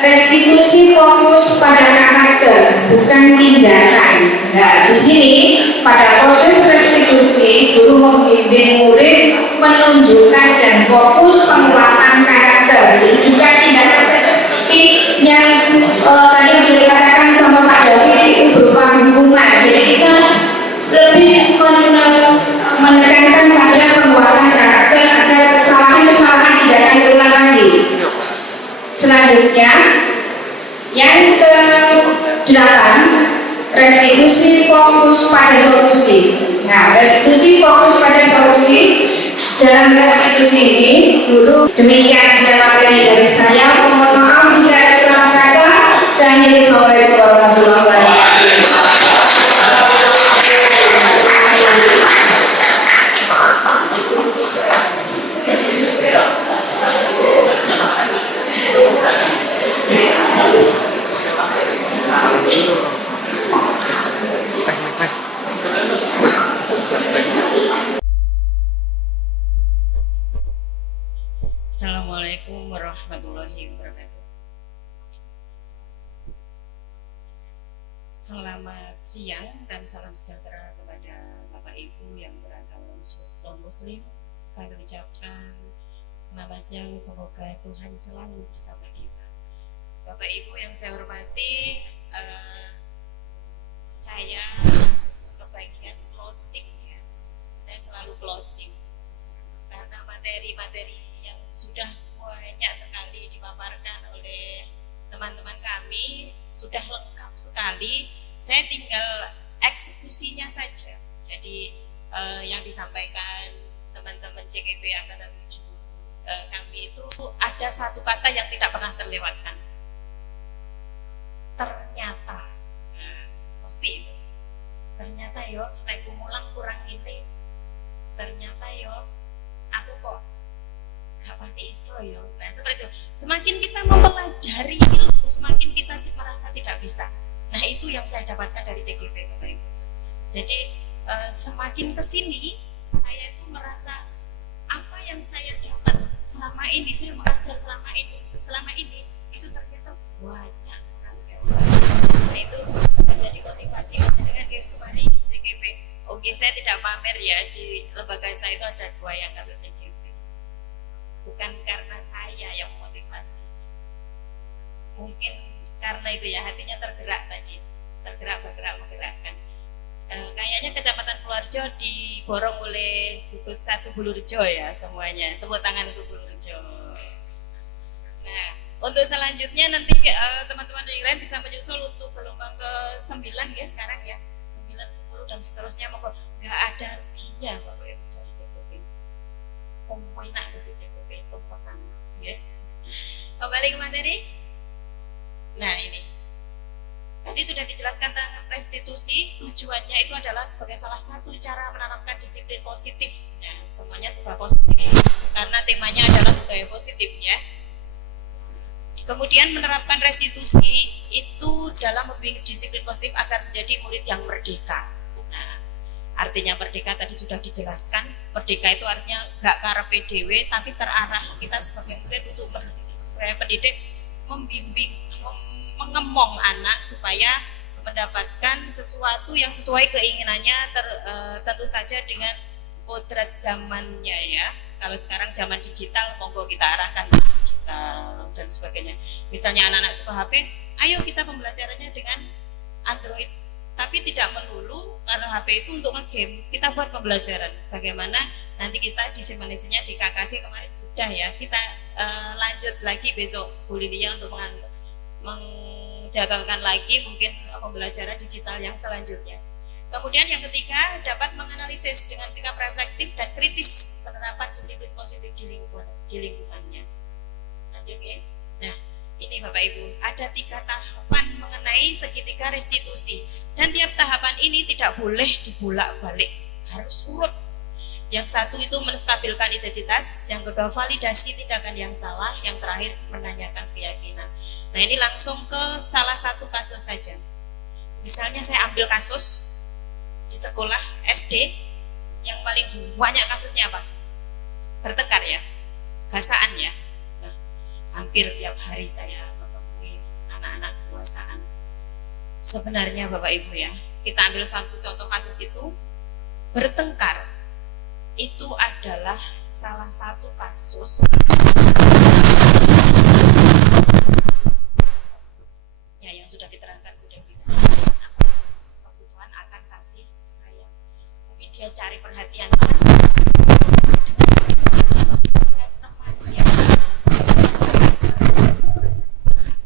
restitusi fokus pada karakter, bukan tindakan. Nah, di sini pada proses restitusi, guru membimbing murid menunjukkan dan fokus penguatan karakter. Jadi bukan tindakan saja seperti yang tadi sudah dikatakan sama Pak David itu berupa hukuman. Jadi kita lebih menekankan pada penguatan karakter agar kesalahan-kesalahan tidak akan berulang lagi. Selanjutnya, yang ke-8, restitusi fokus pada solusi. Nah, restitusi fokus pada solusi. Dalam restitusi ini, guru demikian materi dari saya. Mohon maaf jika ada salah kata. Saya akhiri. Assalamualaikum warahmatullahi wabarakatuh. Assalamualaikum warahmatullahi wabarakatuh. Selamat siang dan salam sejahtera kepada Bapak Ibu yang beragama non-Muslim. Kami ucapkan selamat siang, semoga Tuhan selalu bersama kita. Bapak Ibu yang saya hormati, saya kebagian closing ya. Saya selalu closing karena materi-materi yang sudah banyak sekali dipaparkan oleh teman-teman kami sudah lengkap sekali. Saya tinggal eksekusinya saja. Jadi yang disampaikan teman-teman CKP Angkatan 7 kami itu ada satu kata yang tidak pernah terlewatkan. Ternyata, pasti itu. Ternyata yo, naik mulang kurang ini. Ternyata yo, aku kok gak pati iso yo. Nah seperti itu. Semakin kita mempelajari ilmu, semakin kita merasa tidak bisa. Nah itu yang saya dapatkan dari CGP Bapak Ibu. Jadi semakin kesini saya itu merasa apa yang saya dapat selama ini, saya mengajar selama ini itu ternyata banyak orang yang. Nah itu menjadi motivasi dengan kemarin CGP. Oke, saya tidak pamer ya, di lembaga saya itu ada 2 yang kartu CGP. Bukan karena saya yang memotivasi, mungkin karena itu ya hatinya tergerak tadi, bergerak menggerakkan. Kayaknya Kecamatan Purworejo diborong oleh gugus 1 Bulurjo ya semuanya. Tepuk tangan untuk Bulurjo. Nah, untuk selanjutnya nanti teman-teman yang lain bisa menyusul untuk gelombang ke-9 ya sekarang ya, 9, 10 dan seterusnya. Monggo, nggak ada ruginya Bapak Ibu dari CGP. Enak dari CGP itu pertama ya. Kembali ke materi. Nah ini tadi sudah dijelaskan tentang restitusi. Tujuannya itu adalah sebagai salah satu cara menanamkan disiplin positif. Nah, semuanya serba positif karena temanya adalah budaya positif ya. Kemudian menerapkan restitusi itu dalam membimbing disiplin positif agar menjadi murid yang merdeka. Nah, artinya merdeka tadi sudah dijelaskan. Merdeka itu artinya gak karepe dhewe tapi terarah. Kita sebagai murid untuk sebagai pendidik membimbing, mengemong anak supaya mendapatkan sesuatu yang sesuai keinginannya, tentu saja dengan kodrat zamannya ya. Kalau sekarang zaman digital, monggo kita arahkan ke digital dan sebagainya. Misalnya anak-anak suka HP, ayo kita pembelajarannya dengan Android. Tapi tidak melulu karena HP itu untuk nge-game, kita buat pembelajaran. Bagaimana nanti kita disimpanisinya di KKG kemarin sudah ya. Kita lanjut lagi besok Bu Lilia untuk menjadwalkan lagi mungkin pembelajaran digital yang selanjutnya. Kemudian yang ketiga, dapat menganalisis dengan sikap reflektif dan kritis penerapan disiplin positif di lingkungannya. Lanjut ya. Nah, ini Bapak Ibu, ada 3 tahapan mengenai segitiga restitusi. Dan tiap tahapan ini tidak boleh dibolak-balik, harus urut. Yang satu itu menstabilkan identitas, yang kedua validasi tindakan yang salah, yang terakhir menanyakan keyakinan. Nah ini langsung ke salah satu kasus saja. Misalnya saya ambil kasus di sekolah SD yang paling banyak kasusnya apa? Bertengkar ya, gasaan ya. Nah, hampir tiap hari saya menemui anak-anak kekuasaan. Sebenarnya Bapak Ibu ya, kita ambil satu contoh kasus itu, bertengkar itu adalah salah satu kasus ya yang sudah diterangkan udah kebutuhan akan kasih sayang. Mungkin dia cari perhatian dengan temannya.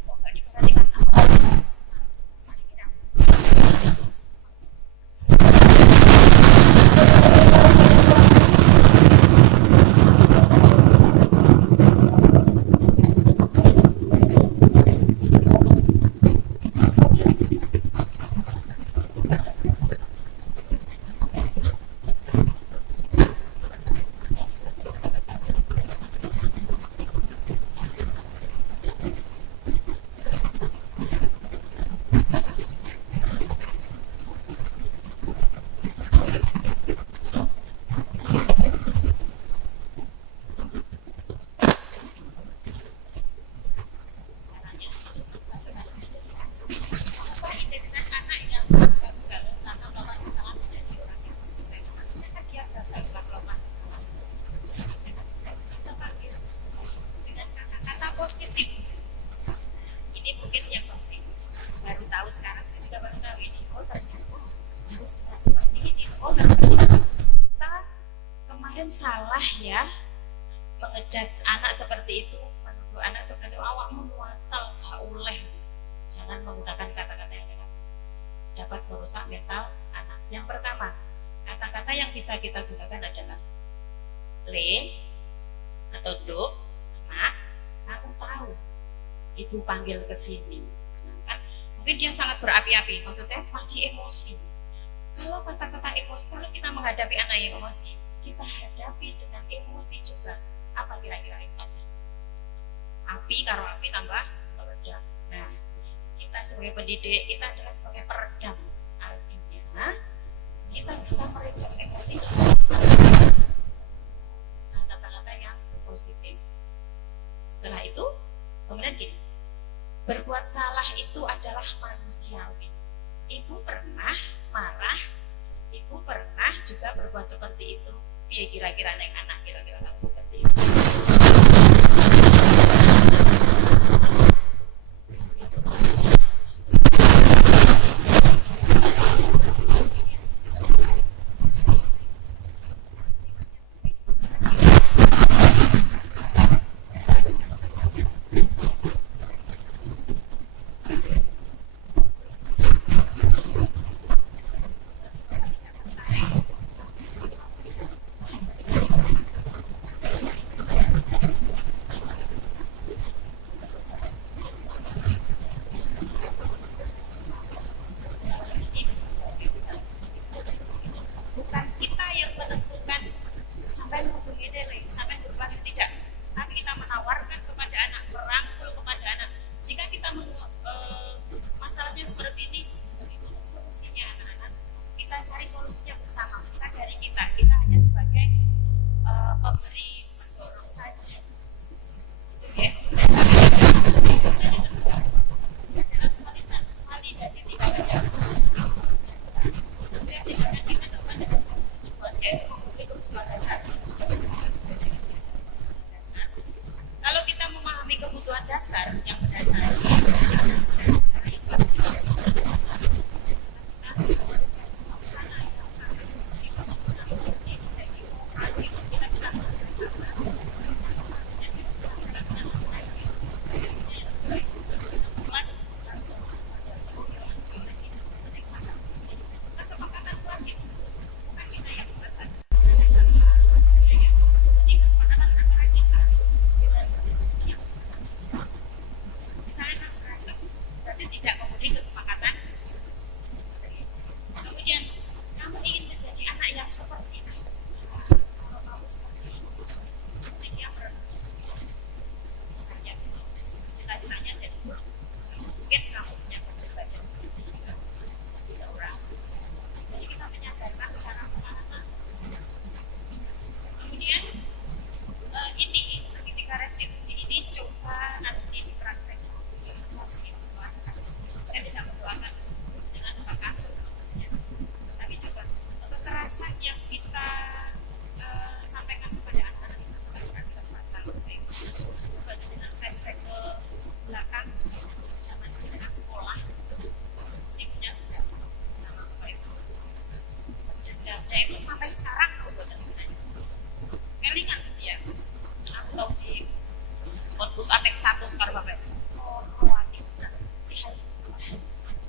Kok nggak diperhatikan apa? salah ya mengejudge anak seperti itu, menuduh anak seperti itu, awakmu muatal gak oleh. Jangan menggunakan kata-kata yang negatif, dapat merusak mental anak. Yang pertama, kata-kata yang bisa kita gunakan adalah le atau do. Nak, kamu tahu ibu panggil ke sini. Nah, kan mungkin dia sangat berapi-api, maksud saya masih emosi. Kalau kata-kata emosi, kalau kita menghadapi anak yang emosi, kita hadapi dengan emosi juga. Apa kira-kira impactnya? Api karo api tambah meredam. Nah, kita sebagai pendidik, kita adalah sebagai peredam. Artinya kita bisa meredam emosi dengan kata-kata yang positif. Setelah itu, kemudian gini, berbuat salah itu adalah manusiawi. Ibu pernah marah, ibu pernah juga berbuat seperti itu. Ya kira-kira neng anak, kira-kira kamu seperti itu. Bukan kita yang menentukan sampai menghubungi diri, sampai berubah atau tidak, tapi kita menawarkan kepada anak, merangkul kepada anak. Jika kita masalahnya seperti ini, bagaimana solusinya anak-anak? Kita cari solusinya bersama. Bukan dari kita hanya sebagai pemberi mendorong saja. Ya, dalam tulisan validasi tindakan tindakan kita dapat dengan satu tujuan, yaitu memenuhi kebutuhan dasar. Kalau kita memahami kebutuhan dasar yang berdasar, kesepakatan kelas itu bukan kita yang membuat. Jadi kesepakatan antara kita dan setiap. Misalnya kan berantem, berarti tidak memenuhi kesepakatan. Kemudian kamu ingin menjadi anak yang seperti ini. Kalau kamu seperti ini, pasti dia misalnya besok cita-citanya jadi guru. Mungkin kamu punya kepribadian seperti itu. Jadi seorang. Jadi kita menyadarkan cara pemahaman. Kemudian ini segitiga restitusi ini coba nanti dipraktekkan masih kasus. Saya tidak mendoakan dengan apa kasus maksudnya, tapi coba untuk kekerasan yang kita sampaikan kepada anak-anak itu sekarang terbatal. Coba dengan flashback ke belakang zaman dengan sekolah, mesti punya dendam sama apa itu. Dendamnya itu sampai sekarang tahu benar-benar. Kelingan sih ya. Aku tahu di Korpus Atek 1 sekarang Bapak.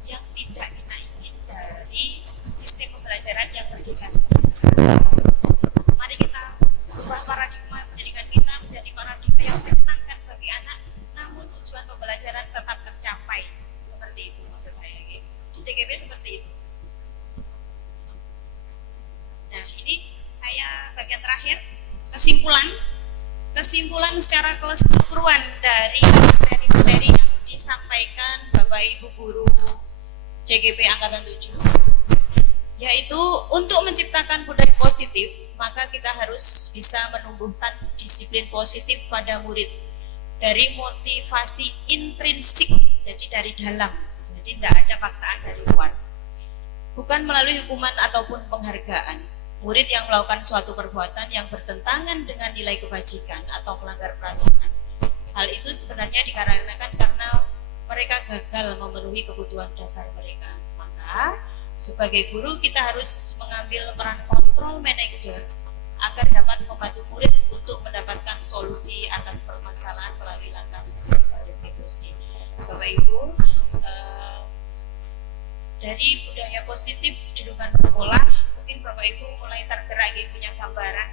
Yang tidak kita ingin dari sistem pembelajaran yang merdeka seperti sekarang. Mari kita ubah paradigma pendidikan kita menjadi paradigma yang menyenangkan bagi anak, namun tujuan pembelajaran tetap tercapai. Seperti itu maksud saya. Di CGB seperti itu. Nah ini saya bagian terakhir, kesimpulan secara keseluruhan dari materi-materi yang disampaikan Bapak Ibu Guru CGP Angkatan 7, yaitu untuk menciptakan budaya positif, maka kita harus bisa menumbuhkan disiplin positif pada murid dari motivasi intrinsik, jadi dari dalam, jadi tidak ada paksaan dari luar, bukan melalui hukuman ataupun penghargaan. Murid yang melakukan suatu perbuatan yang bertentangan dengan nilai kebajikan atau melanggar peraturan, hal itu sebenarnya dikarenakan karena mereka gagal memenuhi kebutuhan dasar mereka. Maka sebagai guru kita harus mengambil peran kontrol manajer agar dapat solusi atas permasalahan melalui langkah restitusi. Bapak Ibu, dari budaya positif di lingkungan sekolah, mungkin Bapak Ibu mulai tergerak punya gambaran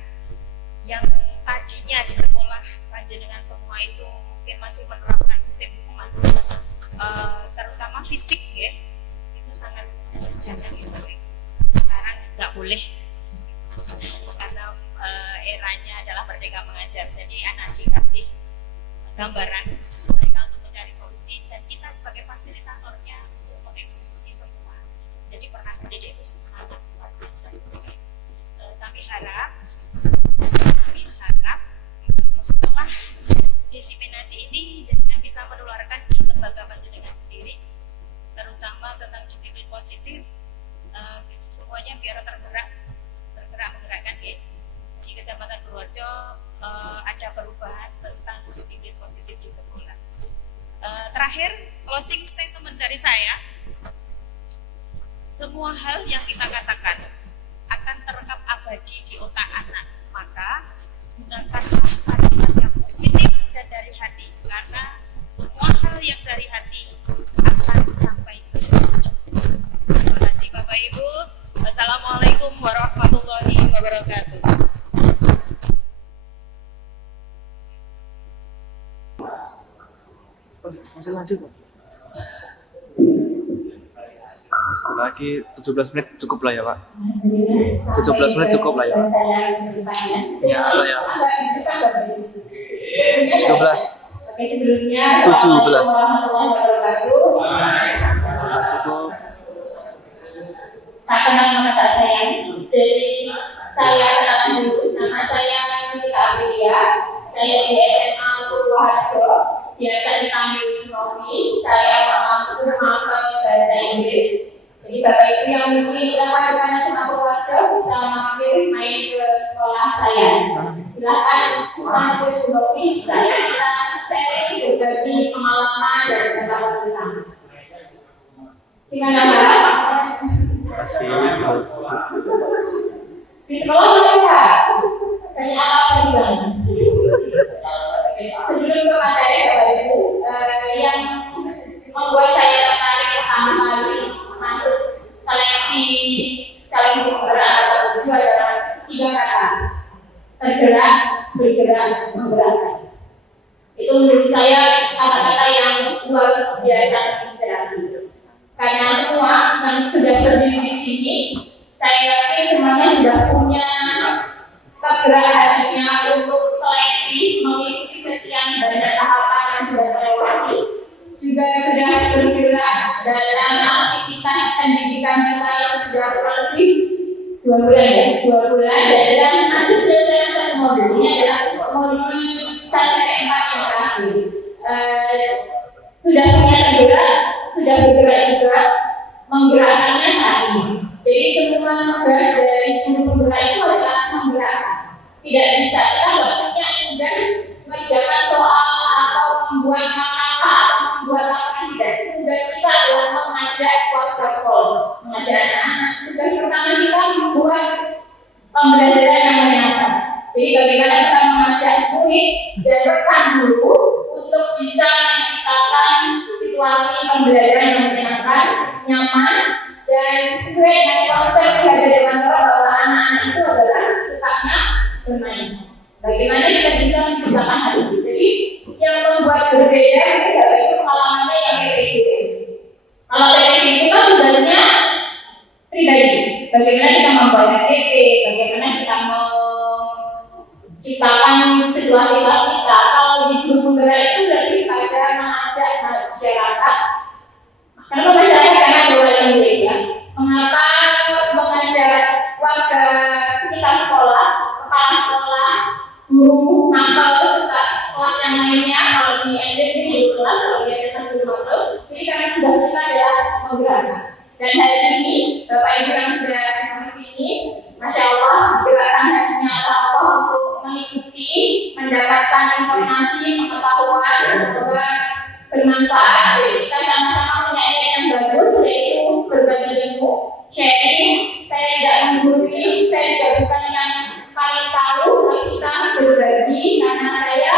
yang tadinya di sekolah panjenengan semua itu mungkin masih menerapkan sistem hukuman, terutama fisik ya, itu sangat jarang ya Bapak Ibu. Sekarang nggak boleh karena eranya adalah merdeka mengajar, jadi anak dikasih gambaran mereka untuk mencari solusi dan kita sebagai fasilitatornya untuk mengeksekusi semua. Jadi peran pendidik itu sangat luar biasa. Kami harap setelah diseminasi ini jangan bisa menularkan di lembaga panjenengan sendiri, terutama tentang disiplin positif. Semuanya biar menggerakkan ya. Di Kecamatan Purworejo ada perubahan tentang disiplin positif di sekolah. Terakhir, closing statement dari saya, semua hal yang kita katakan akan terekam abadi di otak anak, maka gunakanlah kalimat yang positif dan dari hati, karena semua hal yang dari hati akan sampai ke hati. Terima kasih Bapak Ibu. Assalamualaikum warahmatullahi wabarakatuh. Masih lanjut Pak. Sekali lagi 17 menit cukup lah ya Pak. 17 menit cukup lah ya Pak. Ya saya 17. Sebelumnya, 17. Cukup. Tak kenal nama tak sayang. Jadi saya kenalan dulu. Nama saya Nika Amelia. Saya di SMA Purworejo. Biasa dipanggil Novi. Saya mampu menghafal bahasa Inggris. Jadi Bapak Ibu yang mungkin lewat depan SMA Purworejo bisa mampir main ke sekolah saya. Silakan mampu Novi. Saya kita sharing berbagi pengalaman dan pengalaman bersama. Gimana Mbak? Kasih. Di sekolah mereka banyak apa di sana? Sebelum ke materi Bapak Ibu, yang membuat saya tertarik pertama kali masuk seleksi calon penggerak atau tujuh adalah 3 kata: tergerak, bergerak, menggerakkan. Itu menurut saya kata-kata yang luar biasa inspirasi. Karena semua yang sudah berdiri di sini, saya yakin semuanya sudah punya kegerak hatinya untuk seleksi, mengikuti sekian banyak tahapan yang sudah terlewati, juga sudah bergerak dalam aktivitas pendidikan kita yang sudah kurang lebih 2 bulan ya, 2 bulan dalam masuk ke satu modul. Ini adalah modul sampai 4 yang terakhir. Sudah punya kegerak, sudah bergerak juga, menggerakkannya saat ini. Jadi semua tugas dari guru penggerak itu adalah menggerakkan. Tidak bisa, kita nggak punya tugas mengerjakan soal atau membuat makalah atau membuat laporan, tidak. Tugas kita adalah mengajak warga sekolah, mengajak anak-anak. Tugas pertama kita membuat pembelajaran yang menyenangkan. Jadi bagaimana kita mengajak murid dan rekan guru untuk bisa menciptakan situasi pembelajaran yang menyenangkan, nyaman, dan sesuai dengan konsep yang ada di kantor bahwa anak-anak itu adalah sukanya bermain. Bagaimana kita bisa menciptakan hal itu? Jadi yang membuat berbeda itu pengalamannya yang PPDB. Kalau PPDB itu kan tugasnya pribadi. Bagaimana kita membuat PPDB, bagaimana kita menciptakan situasi kelas kita. Kalau di guru penggerak itu berarti pada mengajak masyarakat. Karena masyarakat karena dua yang berbeda. Mengapa mengajak warga sekitar sekolah, kepala sekolah, guru, nakal, serta kelas yang lainnya. Kalau di SD itu guru kelas, kalau di SMA guru makro. Jadi karena tugas kita adalah menggerakkan. Dan hari ini Bapak Ibu yang sudah di sini, Masya Allah, gerakan hatinya Allah untuk mengikuti, mendapatkan informasi, pengetahuan, semoga bermanfaat. Jadi kita sama-sama punya ide yang bagus, yaitu berbagi ilmu, sharing. Saya tidak menggurui, saya juga bukan yang paling tahu, tapi kita berbagi karena saya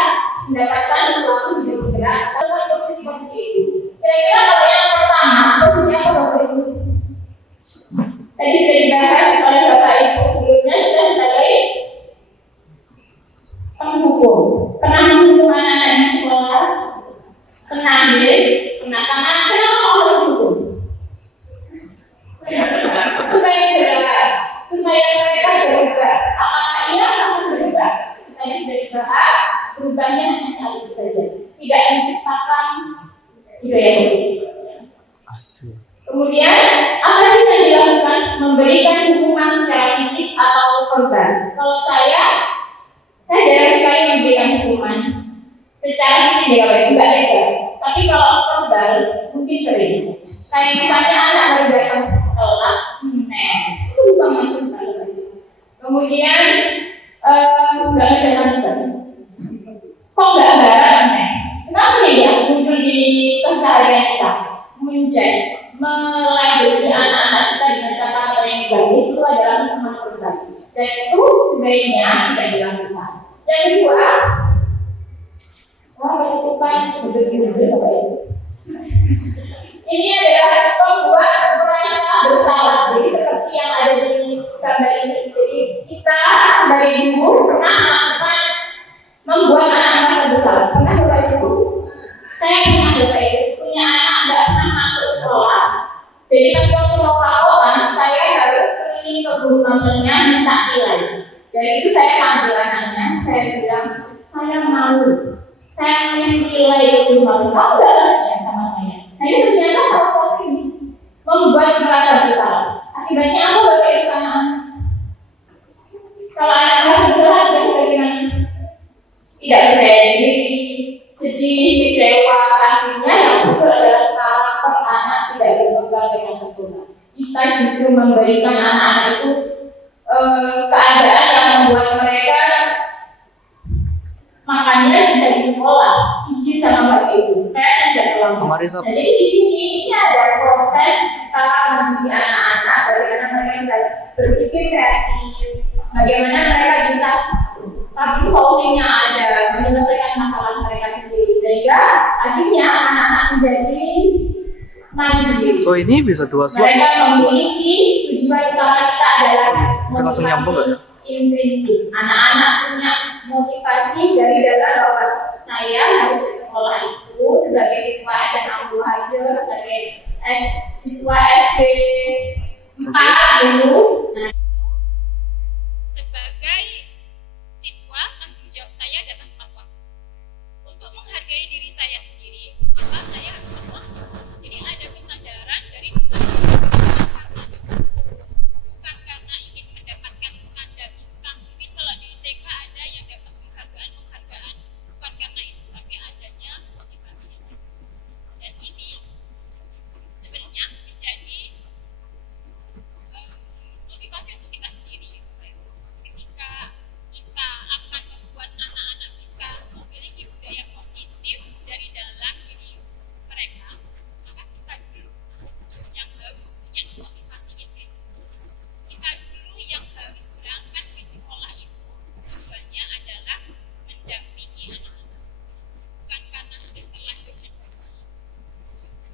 berubahnya hanya saat itu saja, tidak menciptakan budaya positif. Asik. Kemudian, apa sih yang dilakukan? Memberikan hukuman secara fisik atau verbal. Kalau saya jarang sekali memberikan hukuman secara fisik ya, enggak legal. Tapi kalau verbal, mungkin sering. Kayak misalnya anak baru datang telat, itu bukan maksud saya. Kemudian, enggak ngerjakan tugas. Kok enggak bareng, kenapa ya muncul di keseharian kita? Menjudge, melabeli anak-anak kita dengan kata-kata yang negatif itu adalah hukuman verbal. Dan itu sebaiknya tidak dilakukan. Yang kedua, ini adalah membuat merasa bersalah. Jadi seperti yang ada di gambar ini. Jadi kita sebagai guru pernah melakukan membuat anak merasa bersalah. Pernah Bapak Ibu? Saya pernah Bapak Ibu punya anak nggak pernah masuk sekolah. Jadi pas waktu mau laporan, saya harus keliling ke guru nomornya minta nilai. Jadi itu saya panggil anaknya, saya bilang saya malu. Saya nulis nilai ke guru nomor, kamu nggak kasihan sama saya. Nah ini ternyata salah satu ini membuat merasa bersalah. Akibatnya apa Bapak Ibu anak-anak? Kalau anak merasa bersalah, bagaimana? Tidak percaya diri, sedih, kecewa, akhirnya yang muncul adalah karakter anak tidak berkembang dengan sempurna. Kita justru memberikan anak-anak itu keadaan yang membuat mereka makannya bisa di sekolah, izin sama Bapak Ibu, supaya tidak terlambat. Jadi di sini ini ada proses kita mendidik anak-anak bagaimana mereka bisa berpikir kreatif, bagaimana mereka bisa tapi solvingnya ada, menyelesaikan masalah mereka sendiri sehingga akhirnya anak-anak menjadi mandiri. Oh ini bisa dua slot. Mereka memiliki tujuan utama kita adalah Bisa langsung nyambung nggak ya? intrinsik. Anak-anak punya motivasi dari dalam bahwa saya harus ke sekolah itu sebagai siswa SMA Buhajo, sebagai siswa SD 4 dulu. Nah, sebagai siswa, tanggung jawab saya datang tepat waktu. Untuk menghargai diri saya sendiri, maka saya harus tepat waktu. Jadi ada kesadaran dari bukan karena ingin mendapatkan tanda bintang. Mungkin kalau di TK ada yang dapat penghargaan, bukan karena itu, tapi adanya motivasi. Dan ini sebenarnya menjadi motivasi untuk kita sendiri. Ketika kita akan membuat anak-anak kita memiliki budaya positif dari dalam diri mereka, maka kita dulu yang harus punya motivasi intens. Kita dulu yang harus berangkat ke sekolah itu tujuannya adalah mendampingi anak-anak, bukan karena sudah terlanjur mengaji,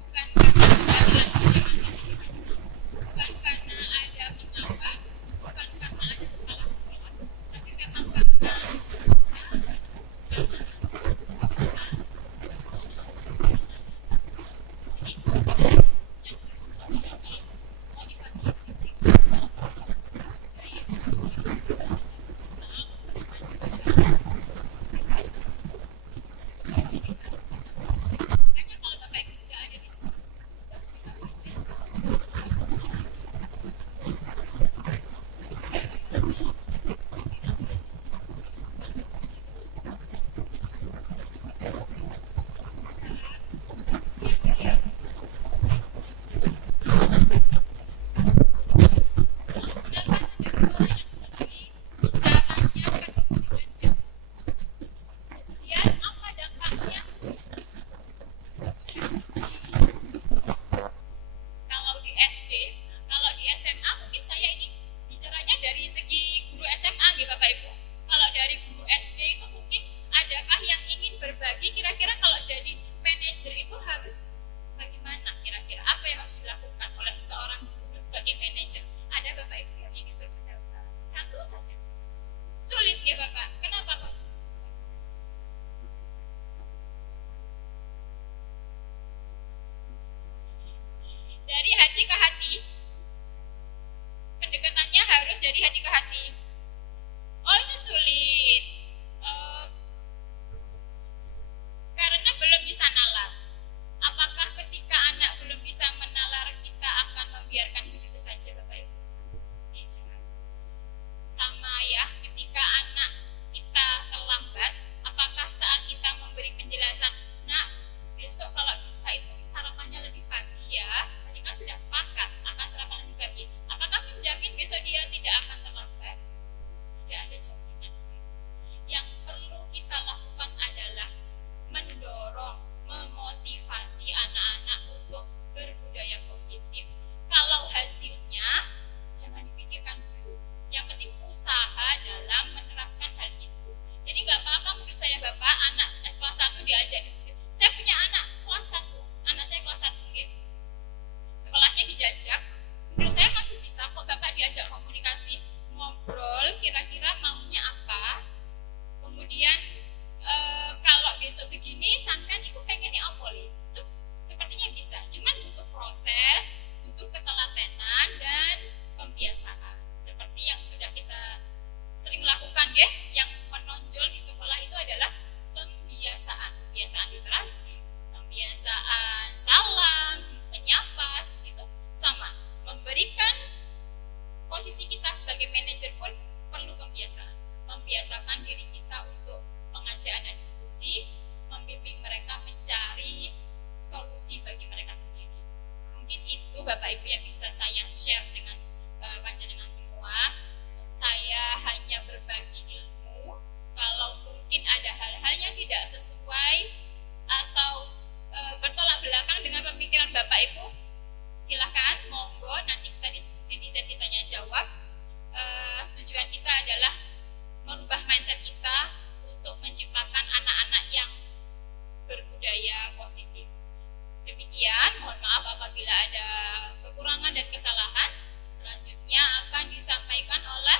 bukan karena sudah terlanjur masa motivasi, bukan karena ada pengawas, bukan karena ada kepala sekolah, tapi memang karena yang harus memiliki motivasi intensif. Makanya kalau Bapak Ibu sudah ada di sini, kemudian apa dampaknya kalau di SD, kalau di SMA mungkin saya ini bicaranya dari segi guru SMA nih Bapak Ibu. Kalau dari guru SD itu mungkin adakah yang ingin berbagi kira-kira kalau jadi manajer itu harus bagaimana, kira-kira apa yang harus dilakukan oleh seorang guru sebagai manajer? Ada Bapak Ibu yang ingin berpendapat? Satu saja. Sulit ya Bapak, kenapa kok sulit? Dari hati ke hati, pendekatannya harus dari hati ke hati. Oh itu sulit. 1 diajak diskusi. Saya punya anak kelas 1, anak saya kelas 1 gitu. Sekolahnya dijajak, menurut saya masih bisa kok Bapak diajak komunikasi, ngobrol kira-kira maunya apa. Kemudian kalau besok begini sampean itu pengennya apa li? Itu sepertinya bisa, cuman butuh proses, butuh ketelatenan dan pembiasaan. Seperti yang sudah kita sering lakukan ya, yang menonjol di sekolah itu adalah pembiasaan literasi, pembiasaan salam, menyapa, seperti itu. Sama, memberikan posisi kita sebagai manajer pun perlu membiasakan diri kita untuk mengajak anak diskusi, membimbing mereka mencari solusi bagi mereka sendiri. Mungkin itu Bapak Ibu yang bisa saya share dengan panjenengan semua. Saya hanya berbagi ilmu. Kalau mungkin ada hal-hal yang tidak sesuai atau bertolak belakang dengan pemikiran Bapak Ibu, silakan, monggo, nanti kita diskusi di sesi tanya jawab. Tujuan kita adalah merubah mindset kita untuk menciptakan anak-anak yang berbudaya positif. Demikian, mohon maaf apabila ada kekurangan dan kesalahan. Selanjutnya akan disampaikan oleh